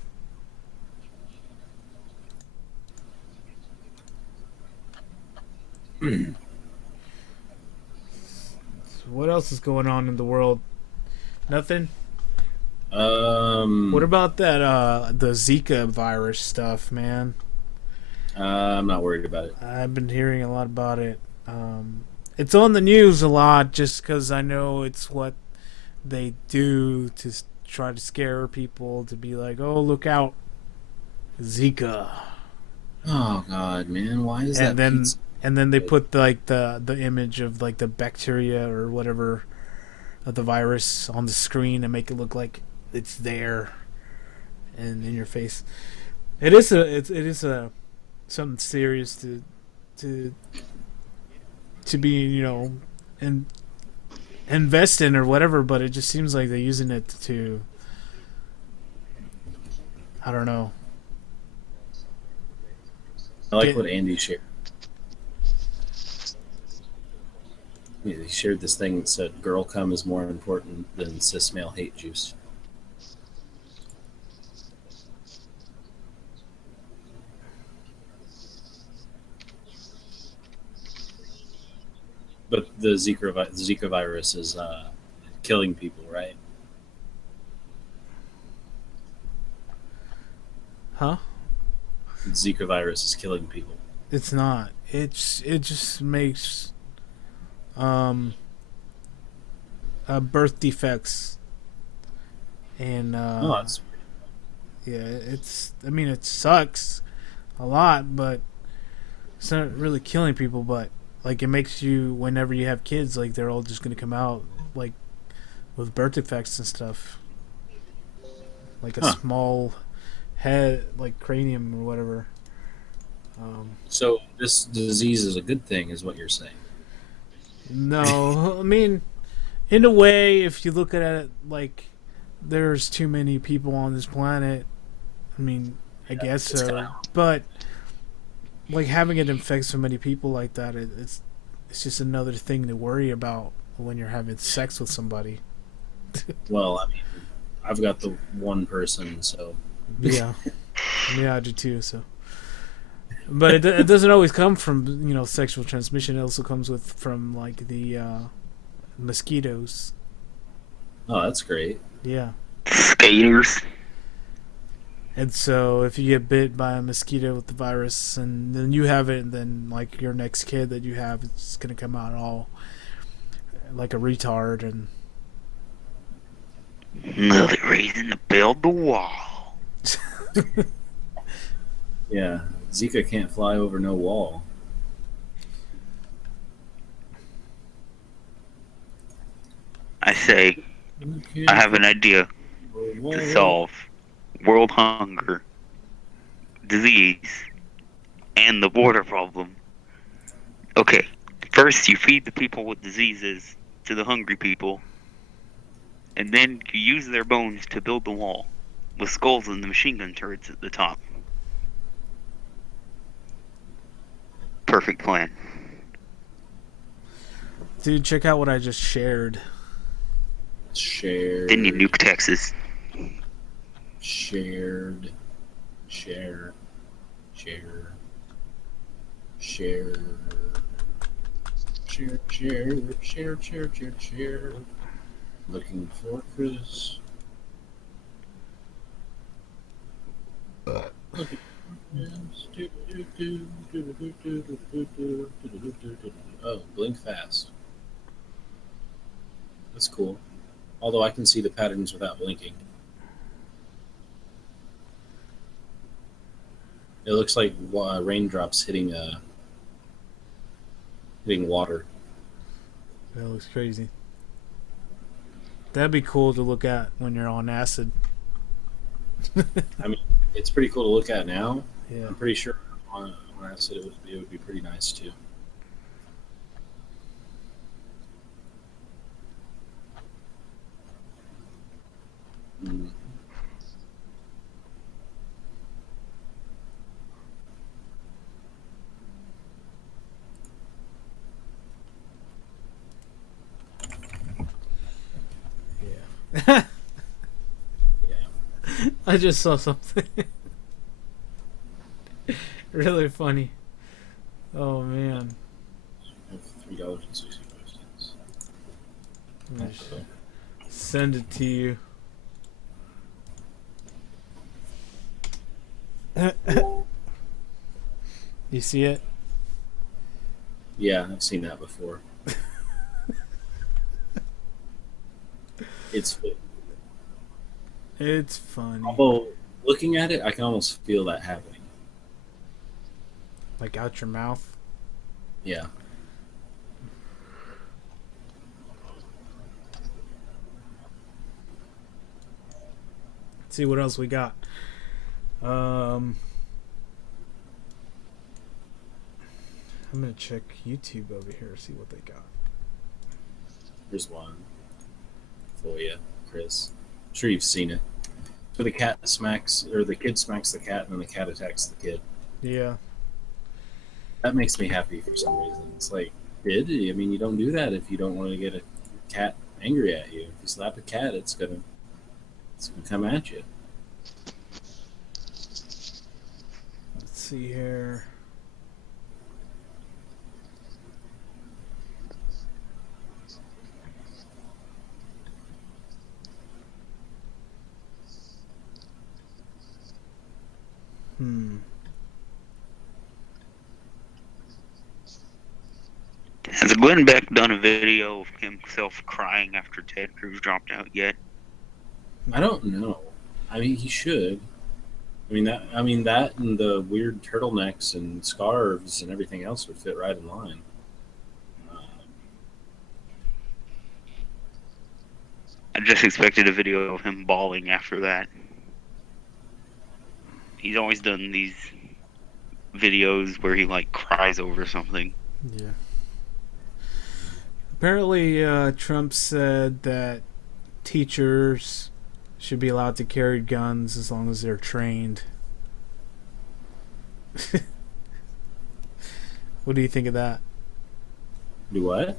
So what else is going on in the world? Nothing? What about that the Zika virus stuff, man? I'm not worried about it. I've been hearing a lot about it. It's on the news a lot just because I know it's what they do to try to scare people to be like, oh, look out, Zika. Oh God, man, why is and that? And then they put like the image of like the bacteria or whatever of the virus on the screen and make it look like it's there and in your face. It is a something serious to be, you know, and invest in or whatever, but it just seems like they're using it to, I don't know. I like what Andy shared. He shared this thing that said girl cum is more important than cis male hate juice. But the Zika virus is killing people, right? Huh? The Zika virus is killing people. It's not. It just makes birth defects and yeah, I mean it sucks a lot, but it's not really killing people. But like it makes you, whenever you have kids, like they're all just gonna come out like with birth defects and stuff, like a small head, like cranium or whatever. So this disease is a good thing, is what you're saying? No, I mean, in a way, if you look at it like there's too many people on this planet, I mean, I guess so. But like having it infect so many people like that, it's just another thing to worry about when you're having sex with somebody. Well, I mean, I've got the one person, so yeah, I do too. So. But it doesn't always come from, you know, sexual transmission. It also comes from like the mosquitoes. Oh, that's great. Yeah. Skaters. And so if you get bit by a mosquito with the virus and then you have it, and then like your next kid that you have, it's gonna come out all like a retard, and Another reason to build the wall. Yeah, Zika can't fly over no wall. I say, I have an idea to solve world hunger, disease, and the water problem. Okay, first you feed the people with diseases to the hungry people, and then you use their bones to build the wall, with skulls and the machine gun turrets at the top. Perfect plan. dude, check out what I just shared. Shared. Then you nuke Texas. Shared. Share. Share. Share. Share. Share. Share. Share. Share. Share. Looking for Chris. Oh, blink fast. That's cool. Although I can see the patterns without blinking. It looks like raindrops hitting water. That looks crazy. That'd be cool to look at when you're on acid. I mean, it's pretty cool to look at now. Yeah. I'm pretty sure on acid it would be pretty nice too. Mm. Yeah. Yeah. I just saw something really funny. Oh man. $3.65. Let me send it to you. You see it? Yeah, I've seen that before. It's It's funny. although looking at it, I can almost feel that happening. Like out your mouth. Yeah. Let's see what else we got. I'm gonna check YouTube over here, see what they got. Here's one for you, Chris. I'm sure you've seen it. So the cat smacks, or the kid smacks the cat, and then the cat attacks the kid. Yeah. That makes me happy for some reason. It's like, kid, I mean, you don't do that if you don't want to get a cat angry at you. If you slap a cat, it's gonna come at you. Let's see here. Has Glenn Beck done a video of himself crying after Ted Cruz dropped out yet? I don't know. I mean, he should. I mean that and the weird turtlenecks and scarves and everything else would fit right in line. I just expected a video of him bawling after that. He's always done these videos where he like cries over something. Yeah. Apparently, Trump said that teachers should be allowed to carry guns as long as they're trained. What do you think of that? Do what?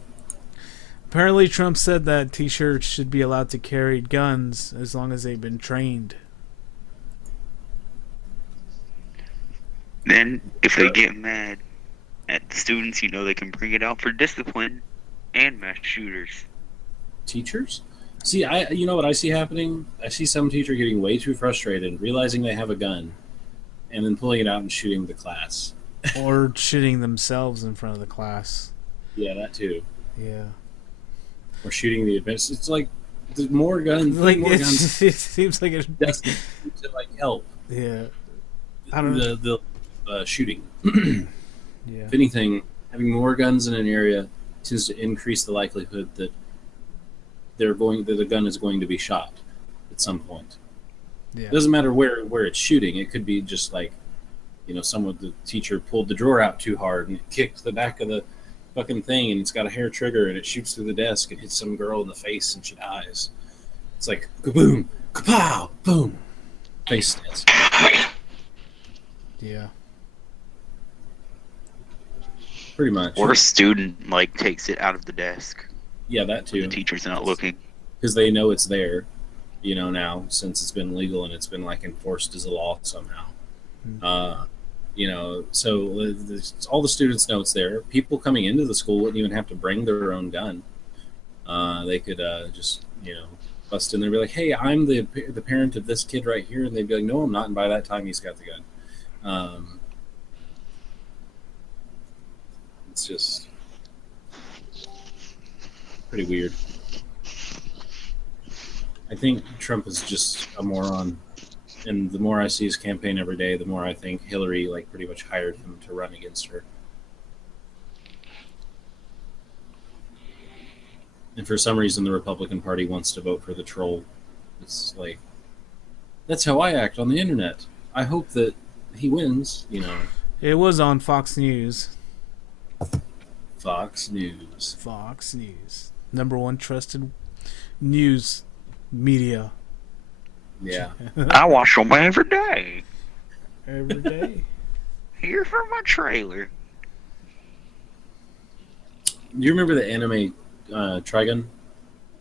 Apparently, Trump said that teachers should be allowed to carry guns as long as they've been trained. Then, if they get mad at the students, you know they can bring it out for discipline and mass shooters. Teachers? See, you know what I see happening? I see some teacher getting way too frustrated, realizing they have a gun, and then pulling it out and shooting the class. Or shooting themselves in front of the class. Yeah, that too. Yeah. or shooting the advantage. It's like the more guns, Like more guns it seems like it. doesn't seem to like help Yeah, I don't know. the shooting. Yeah, If anything, having more guns in an area tends to increase the likelihood that the gun is going to be shot at some point. yeah, It doesn't matter where it's shooting. It could be just like, the teacher pulled the drawer out too hard and it kicked the back of the fucking thing and it's got a hair trigger and it shoots through the desk and hits some girl in the face and she dies. It's like kaboom, kapow, boom, face desk. yeah. Pretty much. Or a student like takes it out of the desk. Yeah, that too. The teacher's not looking. Because they know it's there, now since it's been legal and it's been like enforced as a law somehow. So all the students know it's there. People coming into the school wouldn't even have to bring their own gun. They could just bust in there and be like, "Hey, I'm the parent of this kid right here," and they'd be like, "No, I'm not." And by that time, he's got the gun. It's just pretty weird. I think Trump is just a moron, and the more I see his campaign every day, the more I think Hillary pretty much hired him to run against her. And for some reason, the Republican Party wants to vote for the troll. It's like, that's how I act on the internet. I hope that he wins. It was on Fox News. Fox News. Fox News, #1 trusted news media. Yeah. I watch them every day. Every day. Here for my trailer. Do you remember the anime Trigun?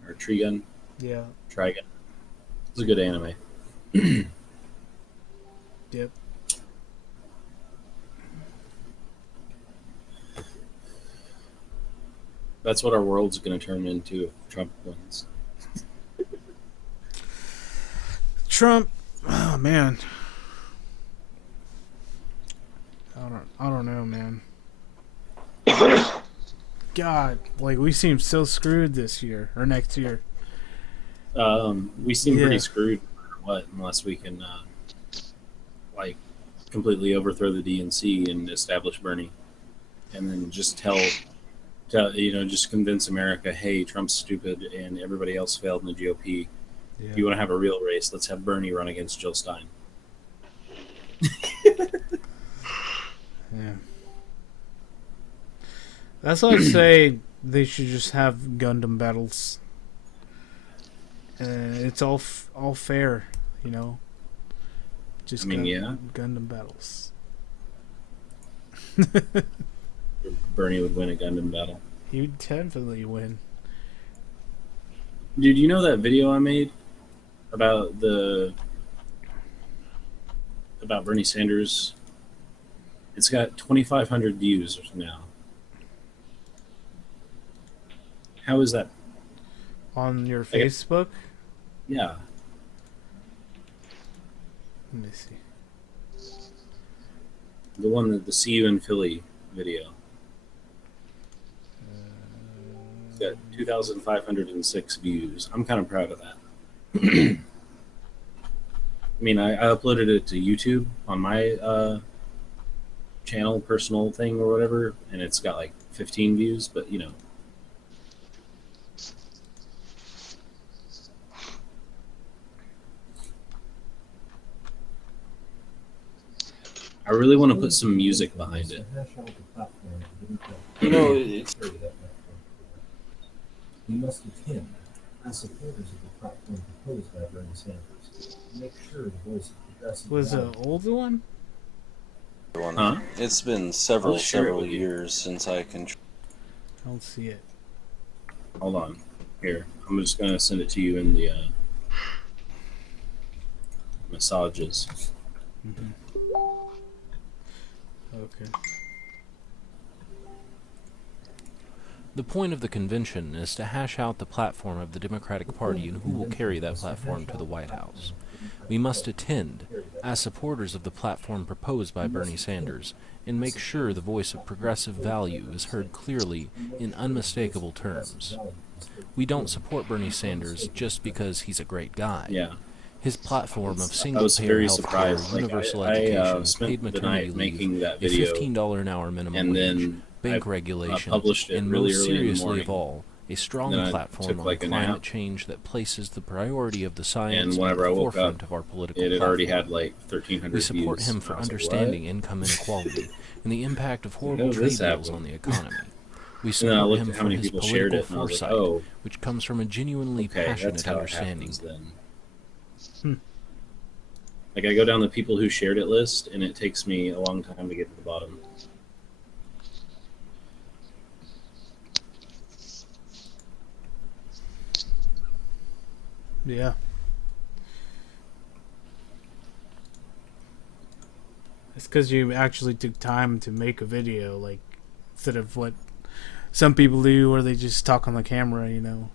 Or Trigun? Yeah. Trigun. It's a good anime. Yep. That's what our world's going to turn into if Trump wins. Trump. Oh man. I don't know, man. God, we seem so screwed this year or next year. We seem Yeah. pretty screwed no matter what, unless we can completely overthrow the DNC and establish Bernie, and then just just convince America, hey, Trump's stupid and everybody else failed in the GOP. Yeah. If you want to have a real race, let's have Bernie run against Jill Stein. Yeah. That's what I say. They should just have Gundam battles. It's all fair, Just yeah. Gundam battles. Bernie would win a Gundam battle. He would definitely win. Dude, you know that video I made about Bernie Sanders? It's got 2,500 views now. How is that? On your Facebook? Yeah. Let me see. The one that the See You in Philly video. It's got 2,506 views. I'm kind of proud of that. I mean, I uploaded it to YouTube on my channel, personal thing or whatever, and it's got 15 views, but I really want to put some music behind it. It's we must attend as supporters of the platform proposed by Bernie Sanders. Make sure the voice of progressive Was the older one? Huh? It's been I'll several share it with you. years since I can. I don't see it. Hold on. Here, I'm just going to send it to you in the massages. Okay. The point of the convention is to hash out the platform of the Democratic Party and who will carry that platform to the White House. We must attend, as supporters of the platform proposed by Bernie Sanders, and make sure the voice of progressive value is heard clearly in unmistakable terms. We don't support Bernie Sanders just because he's a great guy. Yeah. His platform of I single was payer very health care, surprised. Like, universal I education, spent paid the maternity night leave, making that a video, $15 an hour minimum and wage, then bank I regulations, published it and really most early in the seriously of morning. all, a strong Then I platform took, on like, a climate nap. change that places the priority of the science And at whenever I the woke forefront up, of our political it had already platform. had like 1,300 We views. support him and for I was like, understanding what? income inequality and the impact of horrible How did this trade deals happen? on the economy. We And then I support looked him at how for many his people shared political it, and I was like, foresight, oh, which comes from a genuinely okay, that's passionate how it understanding. happens then. Hmm. Like, I go down the people who shared it list, and it takes me a long time to get to the bottom. Yeah. It's because you actually took time to make a video, like, instead of what some people do where they just talk on the camera, you know.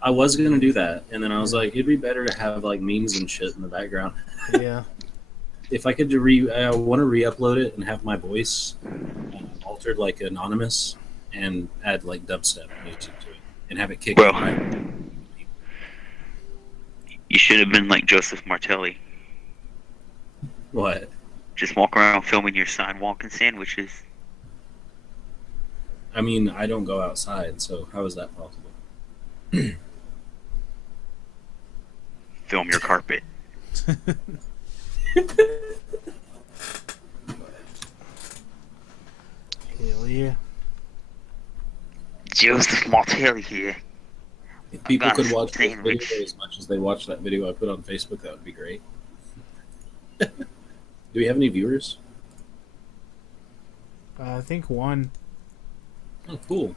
I was going to do that, and then I was like, it'd be better to have like memes and shit in the background. Yeah. If I could I want to re-upload it and have my voice altered like anonymous, and add like dubstep music to it, and have it kick Well, in right. you should have been like Joseph Martelli. What? Just walk around filming your sidewalk and sandwiches. I mean, I don't go outside, so how is that possible? Film your carpet. Hell yeah. Joseph Martelli here. If people got could a watch this sandwich. video as much as they watch that video I put on Facebook, that would be great. Do we have any viewers? I think one. Oh, cool.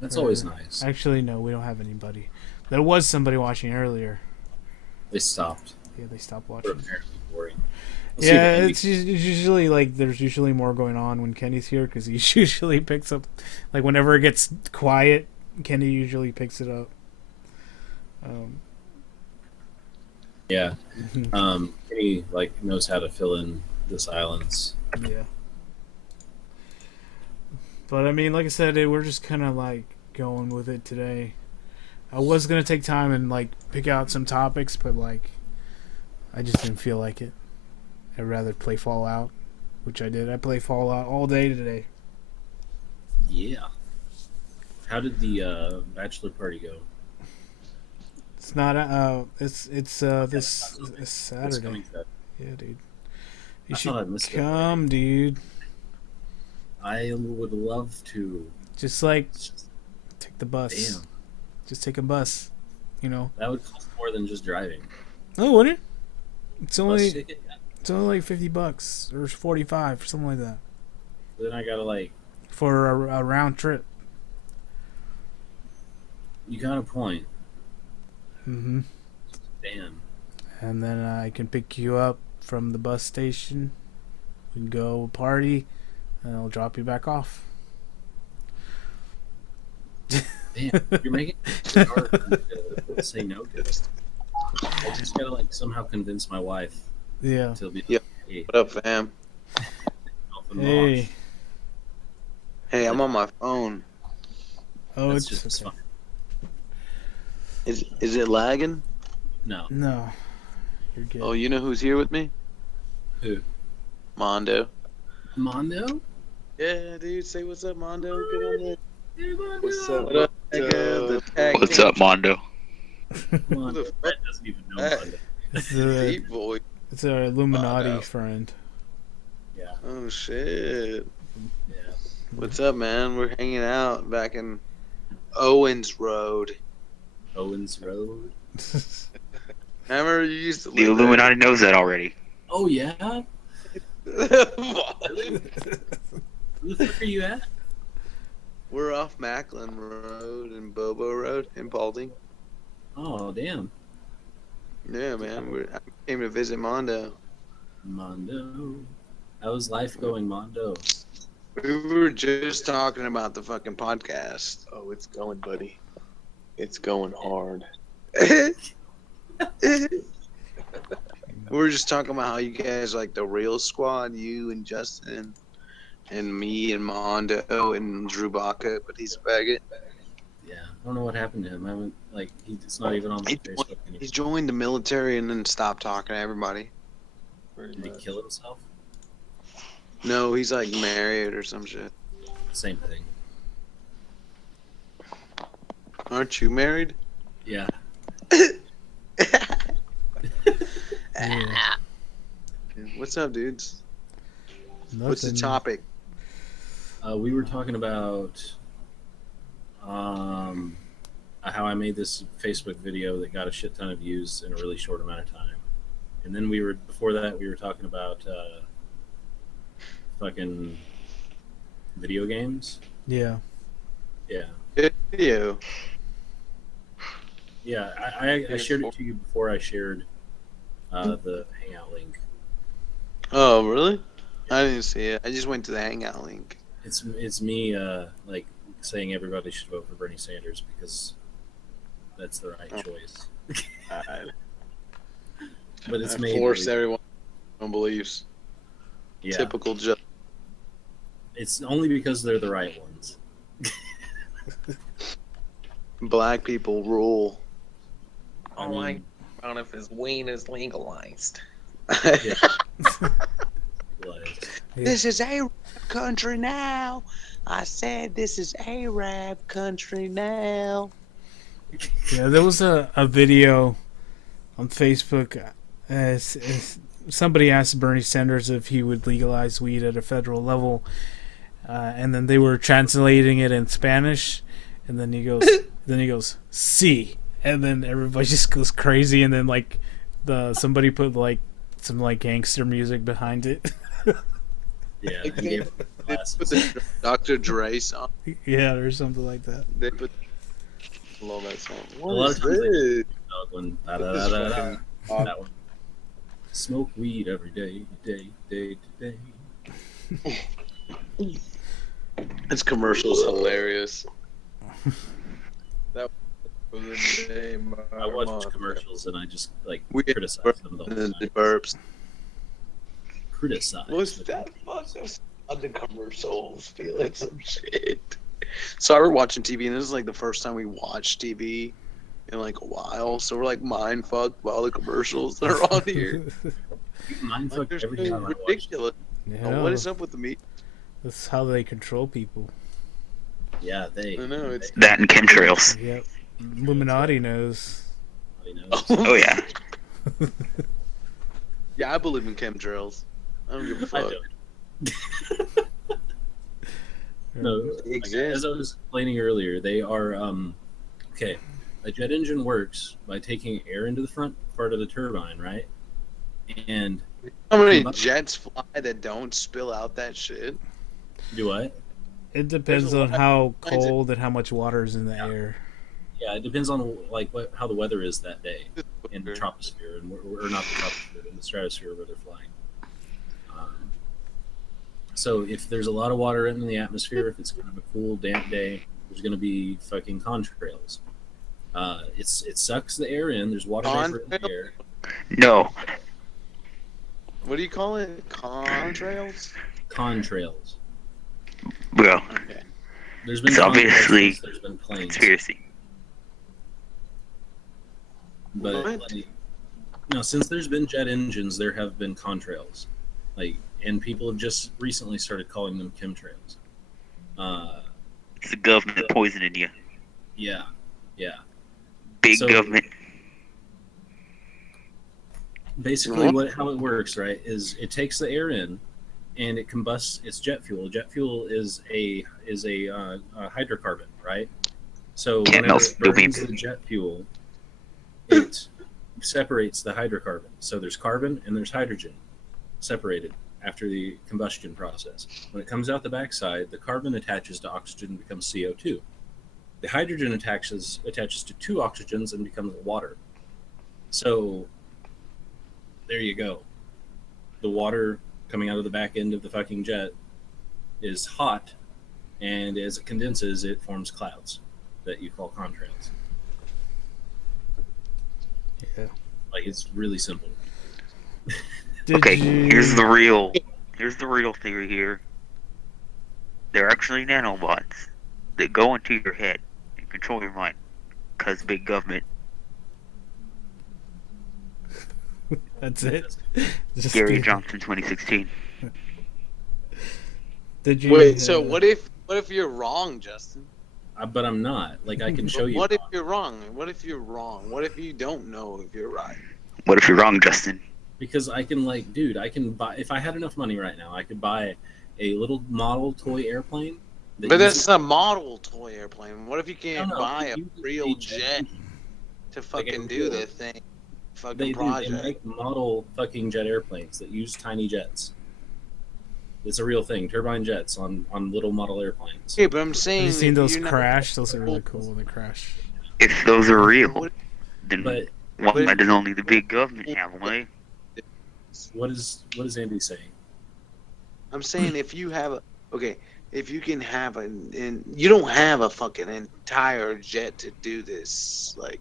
That's always nice. Actually, no, we don't have anybody. There was somebody watching earlier. They stopped. Yeah, they stopped They're watching. apparently boring. Let's see if Yeah, Andy- it's usually like there's usually more going on when Kenny's here because he usually picks up, like whenever it gets quiet, Kenny usually picks it up. yeah. Kenny like knows how to fill in the silence. Yeah. But I mean, like I said, we're just kind of like going with it today. I was gonna take time and like pick out some topics, but like I just didn't feel like it. I'd rather play Fallout, which I did. I played Fallout all day today. Yeah. How did the bachelor party go? It's not it's this It's Saturday. coming Saturday. Yeah, dude. I You thought I'd should missed it come, dude. I would love to. Just like It's just, take the bus. damn, Just take a bus. You know. that would cost more than just driving. Oh, wouldn't it? It's Bus only ticket? Yeah. it's only like $50 or 45 or something like that Then I gotta like. for a round trip. You got a point. Mm-hmm. Damn. And then I can pick you up from the bus station. We can go party, and I'll drop you back off. Damn. You're making it hard for me to say no to this. I just gotta like somehow convince my wife Yeah. to be. Yep. Hey, What up, fam? Elf and Hey. Mosh. Hey, I'm on my phone. Oh, That's it's just okay. fine. Is it lagging? No. No, you're good. Oh, you know who's here with me? Who? Mondo. Mondo? Yeah, dude. Say what's up, Mondo. Get on there. Hey, Mondo. What's up? What up, the tag What's team? up, Mondo? Mondo. Who the Brett doesn't even know Hey. Mondo. It's a Deep voice. it's a Illuminati no. friend. Yeah. Oh shit. Yeah. What's up, man? We're hanging out back in Owens Road. Owens Road. Remember you used to The live Illuminati knows that already. Oh yeah. there? Who the fuck are you at? We're off Macklin Road and Bobo Road in Paulding. Oh damn. Yeah, man. I came to visit Mondo. Mondo. How's life going, Mondo? We were just talking about the fucking podcast. Oh, it's going, buddy. It's going hard. We were just talking about how you guys like the real squad, you and Justin, and me and Mondo and Drew Baca, but he's a faggot. Yeah. I don't know what happened to him. I haven't it's not even on my Facebook anymore. He joined the military and then stopped talking to everybody. Did he kill himself? No, he's like married or some shit. Same thing. Aren't you married? Yeah. What's up, dudes? What's the Nothing. topic? We were talking about how I made this Facebook video that got a shit ton of views in a really short amount of time, and then before that we were talking about fucking video games. Yeah. Yeah, Video. yeah. I shared it to you before I shared the Hangout link. Oh, really? I didn't see it. I just went to the Hangout link. It's me like saying everybody should vote for Bernie Sanders because that's the right choice. But it's made force really- everyone own beliefs. Yeah, Typical Joe. it's only because they're the right ones. Black people rule. I All I mean, found if his weed is legalized. yeah. This is Arab country now. I said this is Arab country now. Yeah, there was a video on Facebook. Somebody asked Bernie Sanders if he would legalize weed at a federal level, and then they were translating it in Spanish, and then he goes, "Sí," and then everybody just goes crazy, and then somebody put some gangster music behind it. Yeah, he gave him They glasses. put the Dr. Dre song. Yeah, or something like that. They put. I love that song. A lot What of is times this? When This fucking- that one. Smoke weed every day, day to day. This commercial's hilarious. That was the name. I watch commercials and I just We get criticize them the whole the time. burps. Criticize. What's that fucking on the commercials? Feeling some shit. So I were watching TV, and this is the first time we watched TV in a while. So we're mind fucked by all the commercials that are on here. Mindfuck They're every so time I watch. ridiculous. Yeah, What is up with the meat? that's how they control people. Yeah, they. I know, it's- That and chemtrails. Yep, Illuminati knows. You know, Oh yeah. Yeah, I believe in chemtrails. I don't give a I fuck. don't. No, They exist. as I was explaining earlier, they are okay. A jet engine works by taking air into the front part of the turbine, right? And How many jets fly that don't spill out that shit? do what? It depends There's a on lot how kinds of- cold and how much water is in the air. Yeah, it depends on how the weather is that day in the troposphere, and or not the troposphere, in the stratosphere where they're flying. So if there's a lot of water in the atmosphere, if it's kind of a cool, damp day, there's going to be fucking contrails. It sucks the air in. There's water vapor in the air. No. What do you call it? Contrails? Contrails. Well, Okay. There's been It's obviously contrails, there's been planes, conspiracy. but What? since there's been jet engines, there have been contrails, and people have just recently started calling them chemtrails. It's the government poisoning you. Yeah. Big So- government. Basically, Mhm. how it works, right, is it takes the air in, and it combusts. It's jet fuel. Jet fuel is a hydrocarbon, right? So Can't whenever melt it steel burns beam. the jet fuel, it separates the hydrocarbon. So there's carbon and there's hydrogen separated after the combustion process. When it comes out the backside, the carbon attaches to oxygen and becomes CO2. The hydrogen attaches to two oxygens and becomes water. So there you go. The water coming out of the back end of the fucking jet is hot, and as it condenses, it forms clouds that you call contrails. Yeah. It's really simple. Okay, here's the real theory here. They're actually nanobots that go into your head and control your mind. Cause big government. That's it. Just Gary do- Johnson, 2016. Did you? Wait, so what if you're wrong, Justin? But I'm not. Like, I can show you. What if you're wrong? What if you're wrong? What if you don't know if you're right? What if you're wrong, Justin? Because I can, like, dude, I can buy. If I had enough money right now, I could buy a little model toy airplane. But that's a model toy airplane. What if you can't No, buy a it uses real a jet to fucking do real- the thing? Fucking They project. make model fucking jet airplanes that use tiny jets. It's a real thing. Turbine jets on little model airplanes. Okay, but I'm saying, Have you seen if those you're not- crash? Those are really cool when they crash. If those are real, then But why does only the big government have them, eh? what is Andy saying? I'm saying if you have a if you can have and you don't have a fucking entire jet to do this, like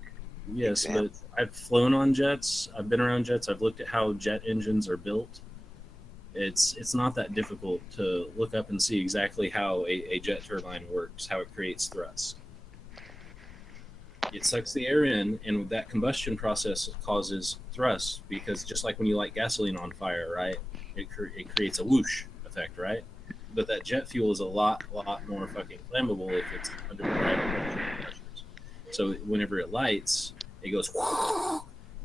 Yes, example. but I've flown on jets. I've been around jets. I've looked at how jet engines are built. It's not that difficult to look up and see exactly how a jet turbine works, how it creates thrust. It sucks the air in, and that combustion process causes thrust because just like when you light gasoline on fire, right? It creates a whoosh effect, right? But that jet fuel is a lot more fucking flammable if it's under the right pressures. So whenever it lights, it goes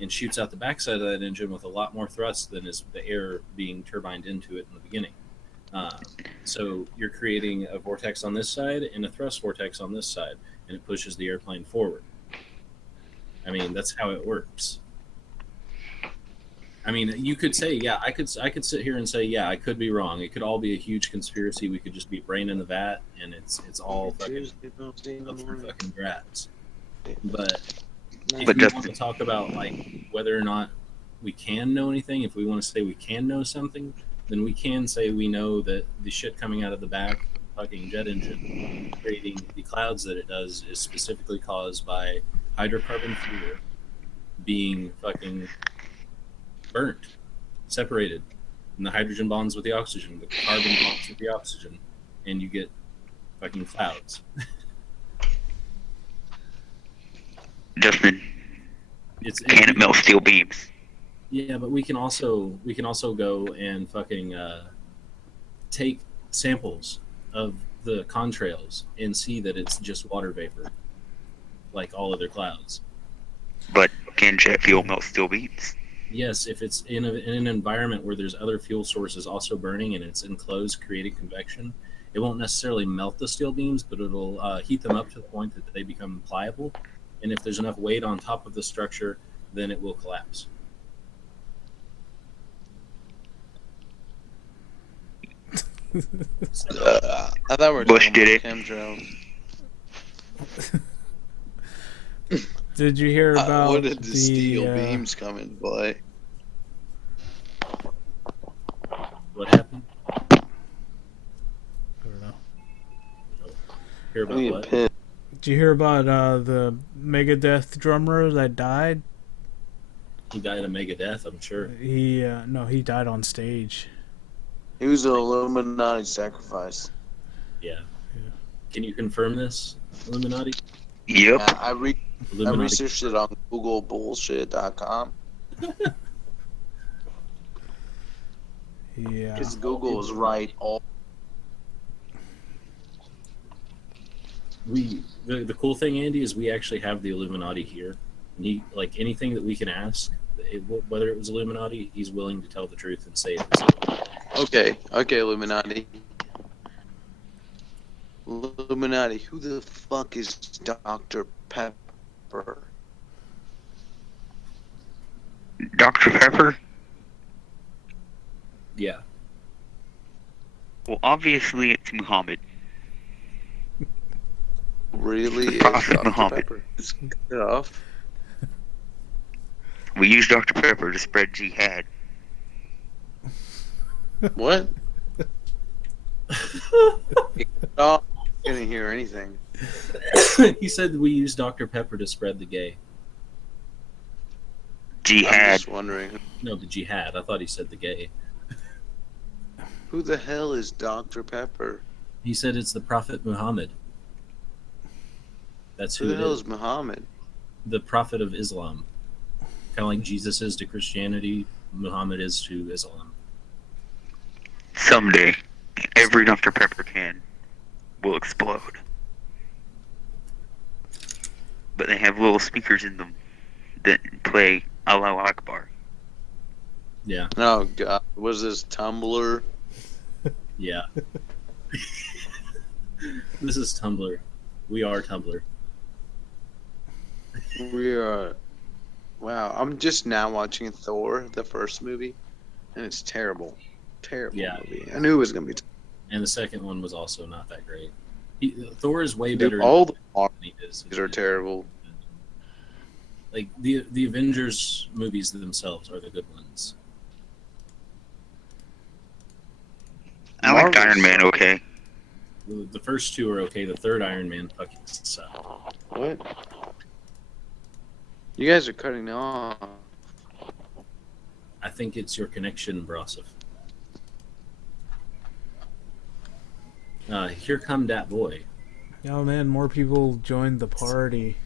and shoots out the backside of that engine with a lot more thrust than is the air being turbined into it in the beginning. So you're creating a vortex on this side and a thrust vortex on this side, and it pushes the airplane forward. I mean, that's how it works. I mean, you could say, yeah, I could sit here and say, yeah, I could be wrong. It could all be a huge conspiracy. We could just be brain in the vat, and it's all fucking up for fucking grabs. But if we want to talk about like whether or not we can know anything, if we want to say we can know something, then we can say we know that the shit coming out of the back of the fucking jet engine, creating the clouds that it does, is specifically caused by hydrocarbon fuel being fucking burnt, separated, and the hydrogen bonds with the oxygen, the carbon bonds with the oxygen, and you get fucking clouds. Justin, can it melt steel beams? Yeah, but we can also go and fucking take samples of the contrails and see that it's just water vapor, like all other clouds. But can jet fuel melt steel beams? Yes, if it's in an environment where there's other fuel sources also burning and it's enclosed, creating convection, it won't necessarily melt the steel beams, but it'll heat them up to the point that they become pliable. And if there's enough weight on top of the structure, then it will collapse. I thought we were Bush talking did about it. chemtrails. Did you hear about what did the steel uh, beams come in play? What happened? I don't know. Hear I about need a what? pen. Did you hear about the Megadeth drummer that died? He died of Megadeth, I'm sure. He he died on stage. He was an Illuminati sacrifice. Yeah. Can you confirm this, Illuminati? Yep. Yeah, I Illuminati. researched it on GoogleBullshit.com Yeah. because Google is right all. The cool thing, Andy, is we actually have the Illuminati here. And he, like anything that we can ask, whether it was Illuminati, he's willing to tell the truth and say it's Okay, Illuminati. Illuminati, who the fuck is Dr. Pepper? Dr. Pepper? Yeah. Well, obviously it's Muhammad. Really? The Is Prophet Dr. Muhammad. Pepper is good off? We use Dr. Pepper to spread jihad. What? Oh, I didn't hear anything. He said we use Dr. Pepper to spread the gay. I'm Jihad. just wondering, No, the jihad. I thought he said the gay. who the hell is Dr. Pepper? He said it's the Prophet Muhammad. That's Who who the it hell is. is Muhammad? The prophet of Islam. Kind of like Jesus is to Christianity, Muhammad is to Islam. Someday, every Dr. Pepper can will explode. But they have little speakers in them that play Allahu Akbar. Yeah, Oh god, was this Tumblr? yeah. This is Tumblr. We are Tumblr. We are. Wow, I'm just now watching Thor, the first movie, and it's terrible. Terrible Yeah. movie. I knew it was gonna be. And the second one was also not that great. Thor is way Dude, better all the than he is. movies are terrible. Like the Avengers movies themselves are the good ones. I liked Marvel's Iron Man suck. okay. The first two are okay. The third Iron Man fucking sucked. What? You guys are cutting off. I think it's your connection, Brosif. Here come that boy. Oh man, more people joined the party.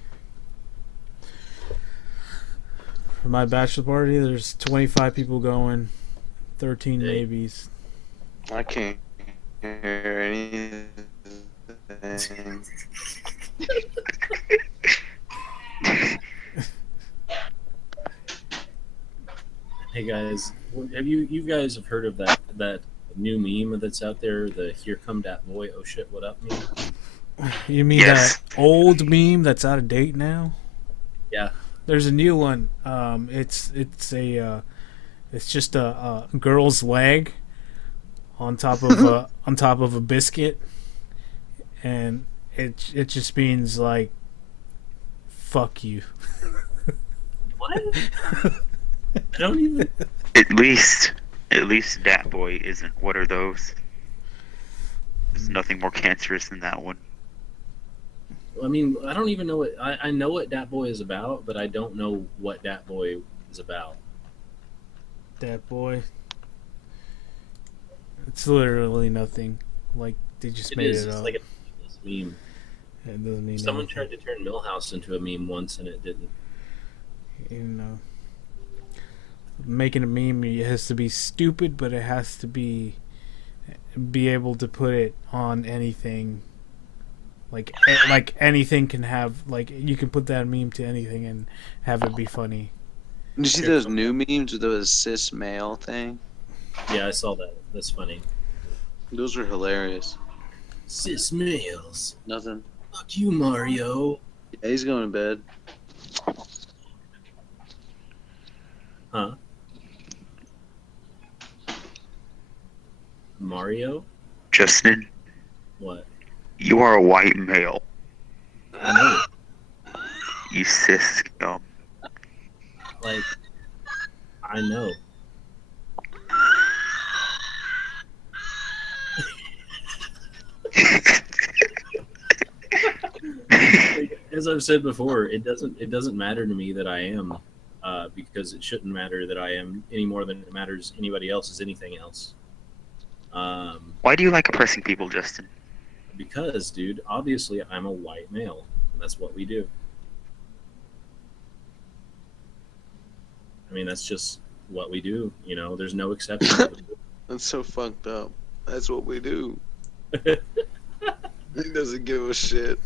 For my bachelor party, there's 25 people going, 13 Hey. maybes. I can't hear anything. Hey guys, have you guys have heard of that new meme that's out there? The "Here come that boy, oh shit, what up" meme. You mean Yes. that old meme that's out of date now? Yeah. There's a new one. It's just a girl's leg on top of a biscuit, and it just means like fuck you. What? I don't even. At least that boy isn't. What are those? There's nothing more cancerous than that one. I mean, I don't even know what I know what Dat Boy is about, but I don't know what Dat Boy is about. That boy. It's literally nothing. Like they just made It's it up. like a meme. It doesn't mean Someone anything. tried to turn Millhouse into a meme once, and it didn't. You know, making a meme, it has to be stupid, but it has to be able to put it on anything. Like anything can have, like, you can put that meme to anything and have it be funny. Did you see those new memes with the cis male thing? Yeah, I saw that. That's funny. Those are hilarious. Cis males. Nothing. Fuck you, Mario. Yeah, he's going to bed. Huh? Mario? Justin, What? you are a white male. I know. You cis scum. Like, I know. Like, as I've said before, it doesn't matter to me that I am, because it shouldn't matter that I am any more than it matters anybody else is anything else. Why do you like oppressing people, Justin? Because, dude, obviously I'm a white male, and that's what we do. I mean, that's just what we do. You know, there's no exception. That's so fucked up. That's what we do. He doesn't give a shit.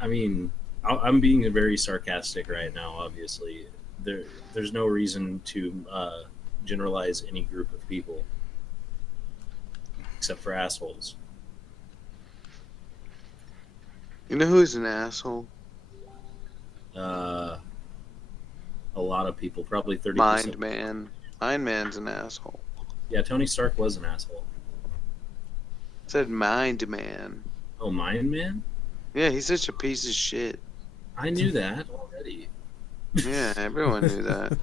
I mean, I'm being very sarcastic right now. Obviously, there's no reason to generalize any group of people, except for assholes. You know who's an asshole? A lot of people, probably 30%. Mind Man. Mind Man's an asshole. Yeah, Tony Stark was an asshole. I said Mind Man. Oh, Mind Man? Yeah, he's such a piece of shit. I knew that already. Yeah, everyone knew that.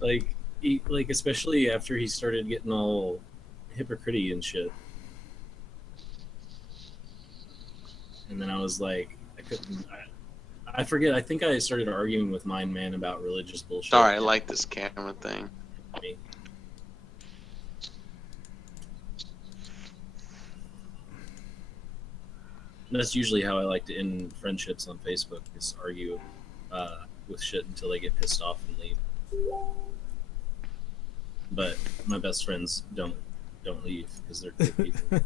Like especially after he started getting all hypocrite and shit. And then I was like, I forget. I think I started arguing with Mind Man about religious bullshit. Sorry, I like this camera thing. Me. That's usually how I like to end friendships on Facebook, is argue with shit until they get pissed off and leave. But my best friends don't leave because they're good people.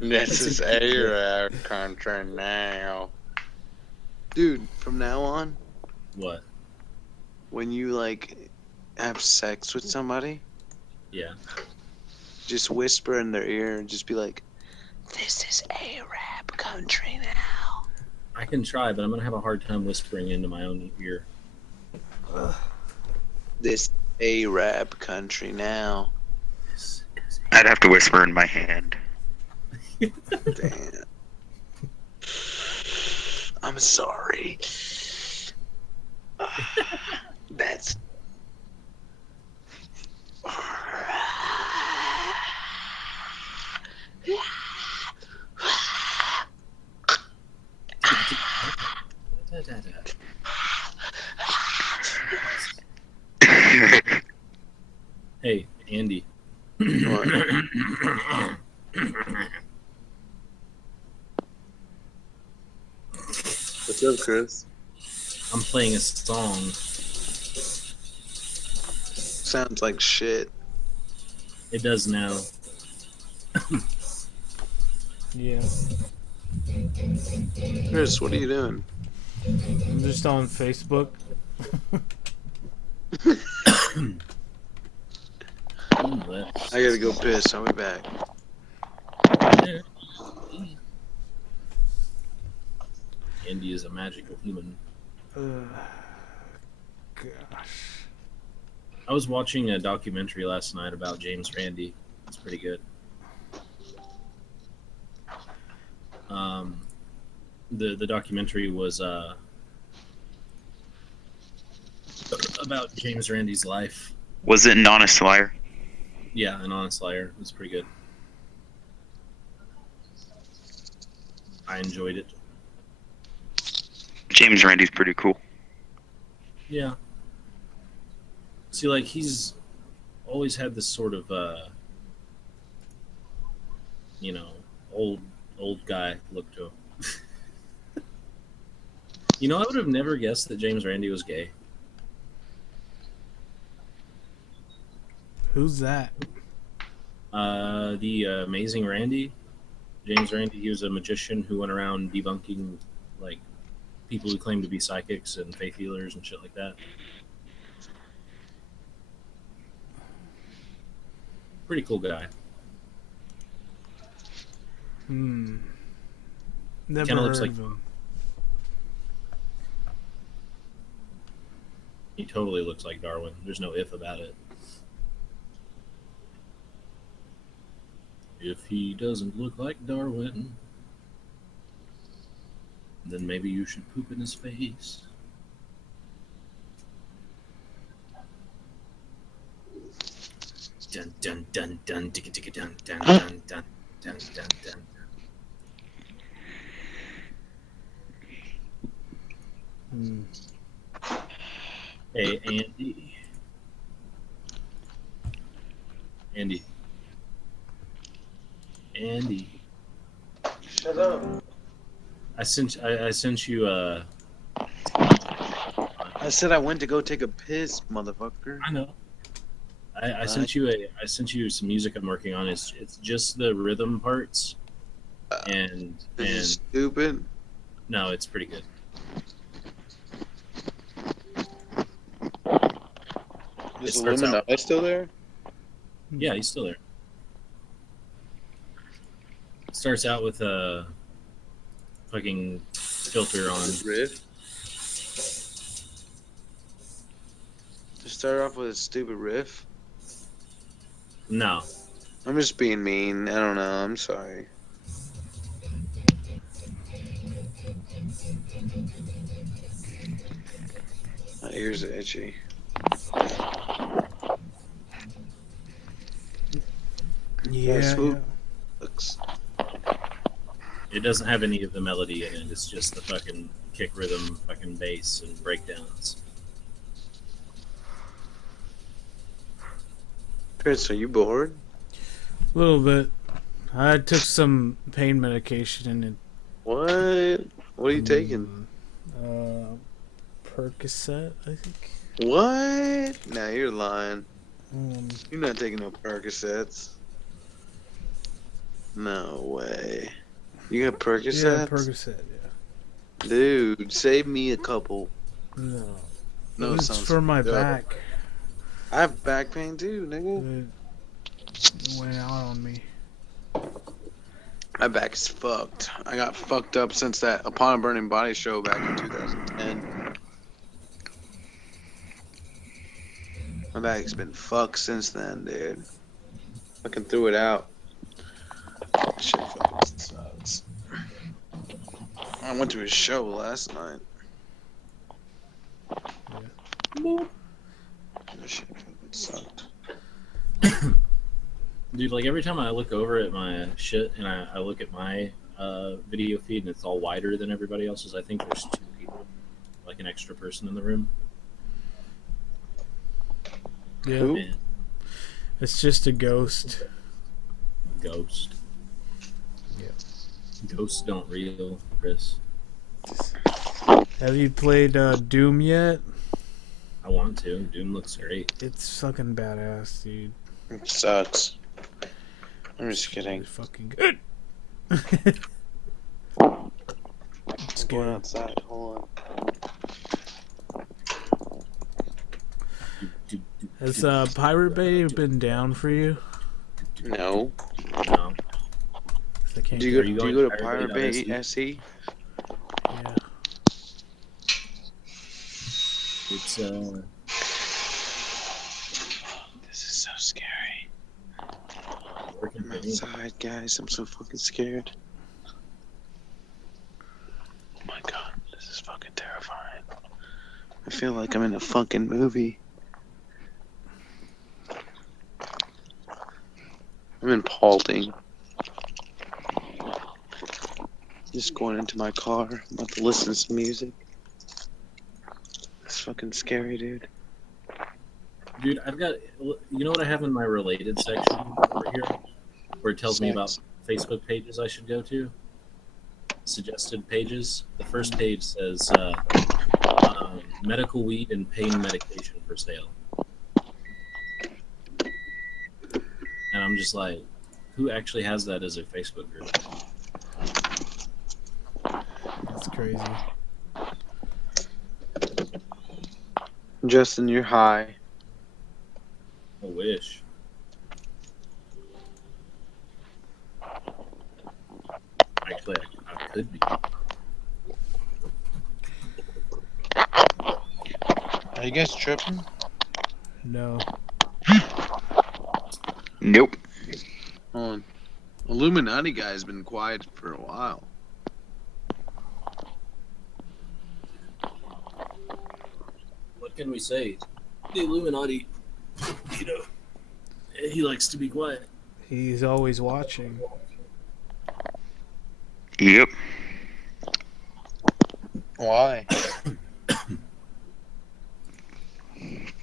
This is a country now. Dude, from now on, What? when you like have sex with somebody, Yeah. just whisper in their ear and just be like, "This is Arab country now." I can try, but I'm gonna have a hard time whispering into my own ear. This Arab country now. I'd have to whisper in my hand. Damn. I'm sorry. That's. Hey, Andy. What's up, Chris? I'm playing a song. Sounds like shit. It does now. Yeah. Chris, what are you doing? I'm just on Facebook. I gotta go piss. I'll be back. Andy is a magical human. Gosh. I was watching a documentary last night about James Randi. It's pretty good. The documentary was about James Randi's life. Was it an honest liar? Yeah, An Honest Liar. It was pretty good. I enjoyed it. James Randi's pretty cool. Yeah. See, like, he's always had this sort of, you know, old guy look to him. You know, I would have never guessed that James Randi was gay. Who's that? The Amazing Randy. James Randi, he was a magician who went around debunking, like, people who claim to be psychics and faith healers and shit like that. Pretty cool guy. Never Kinda heard looks like of him. He totally looks like Darwin. There's no if about it. If he doesn't look like Darwin, then maybe you should poop in his face. Dun dun dun dun ticka ticka dun dun dun dun dun dun dun. Hey, Andy. Andy. Shut up. I sent you I said I went to go take a piss, motherfucker. I know. I sent you some music I'm working on. It's just the rhythm parts, and This is stupid. no, it's pretty good. Is starts out- Illuminati still there? Yeah, he's still there. It starts out with a fucking filter on. Riff. Just start off with a stupid riff. No, I'm just being mean. I don't know. I'm sorry. My ears are itchy. Yeah. Swoop. Looks. it doesn't have any of the melody in it. It's just the fucking kick rhythm, fucking bass, and breakdowns. Chris, are you bored? A little bit. I took some pain medication and it. What? What are you taking? Percocet, I think. What? Nah, you're lying. Um, You're not taking no Percocets. No way. You got Percocets? yeah, Percocet. Yeah. Dude, save me a couple. No. No, It's sounds for my dope. back. I have back pain too, nigga. It went out on me. My back is fucked. I got fucked up since that Upon a Burning Body show back in 2010. My back's been fucked since then, dude. Fucking threw it out. Shit fucking sucks. I went to his show last night. Yeah. That shit fucking sucked. Dude, like every time I look over at my shit and I look at my video feed and it's all wider than everybody else's, I think there's 2 people, like an extra person in the room. Yeah. Who? Man, It's just a ghost. ghost. Yeah. Ghosts don't real, Chris. Have you played Doom yet? I want to. Doom looks great. It's fucking badass, dude. It sucks. I'm just kidding. It's fucking good. It's Going good. outside. Hold Has Pirate Bay been down for you? on. No. No. I can't Do you get- go to Pirate Bay SE? Yeah. It's This is so scary. working I'm for me. outside, guys. I'm so fucking scared. Oh my god, this is fucking terrifying. I feel like I'm in a fucking movie. I'm in Paulding. Just going into my car. I'm about to listen to some music. It's fucking scary, dude. Dude, I've got. You know what I have in my related section over here, where it tells me about Facebook pages I should go to. Suggested pages. The first page says medical weed and pain medication for sale, and I'm just like, who actually has that as a Facebook group? That's crazy. Justin, you're high. I wish. Actually, I could be. Are you guys tripping? No. Nope. Hold on. Illuminati guy's been quiet for a while. What can we say? The Illuminati, you know, he likes to be quiet. He's always watching. Yep. Why?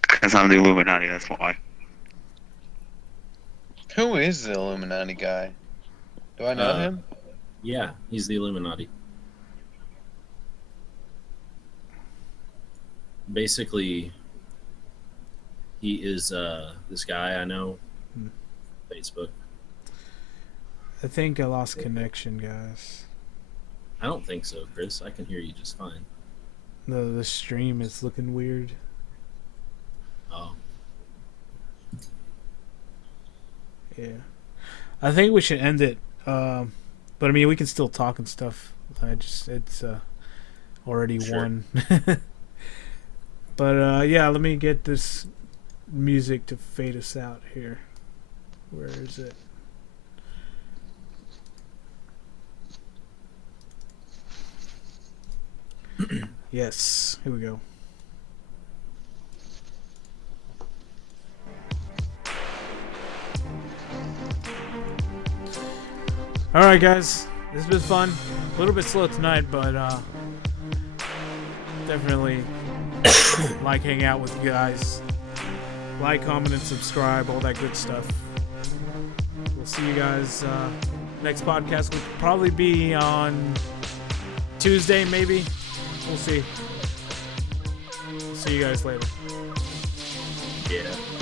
Because I'm the Illuminati, that's why. Who is the Illuminati guy? Do I know him? Yeah, he's the Illuminati. Basically, he is this guy I know. Facebook. I think I lost connection, guys. I don't think so, Chris. I can hear you just fine. The stream is looking weird. Oh, Yeah. I think we should end it. But I mean, we can still talk and stuff. It's already Sure. 1. But yeah, let me get this music to fade us out here. Where is it? Yes, here we go. Alright guys, this has been fun. A little bit slow tonight, but definitely like hanging out with you guys. like, comment, and subscribe, all that good stuff. We'll see you guys next podcast. Will probably be on Tuesday, maybe. We'll see. See you guys later. Yeah.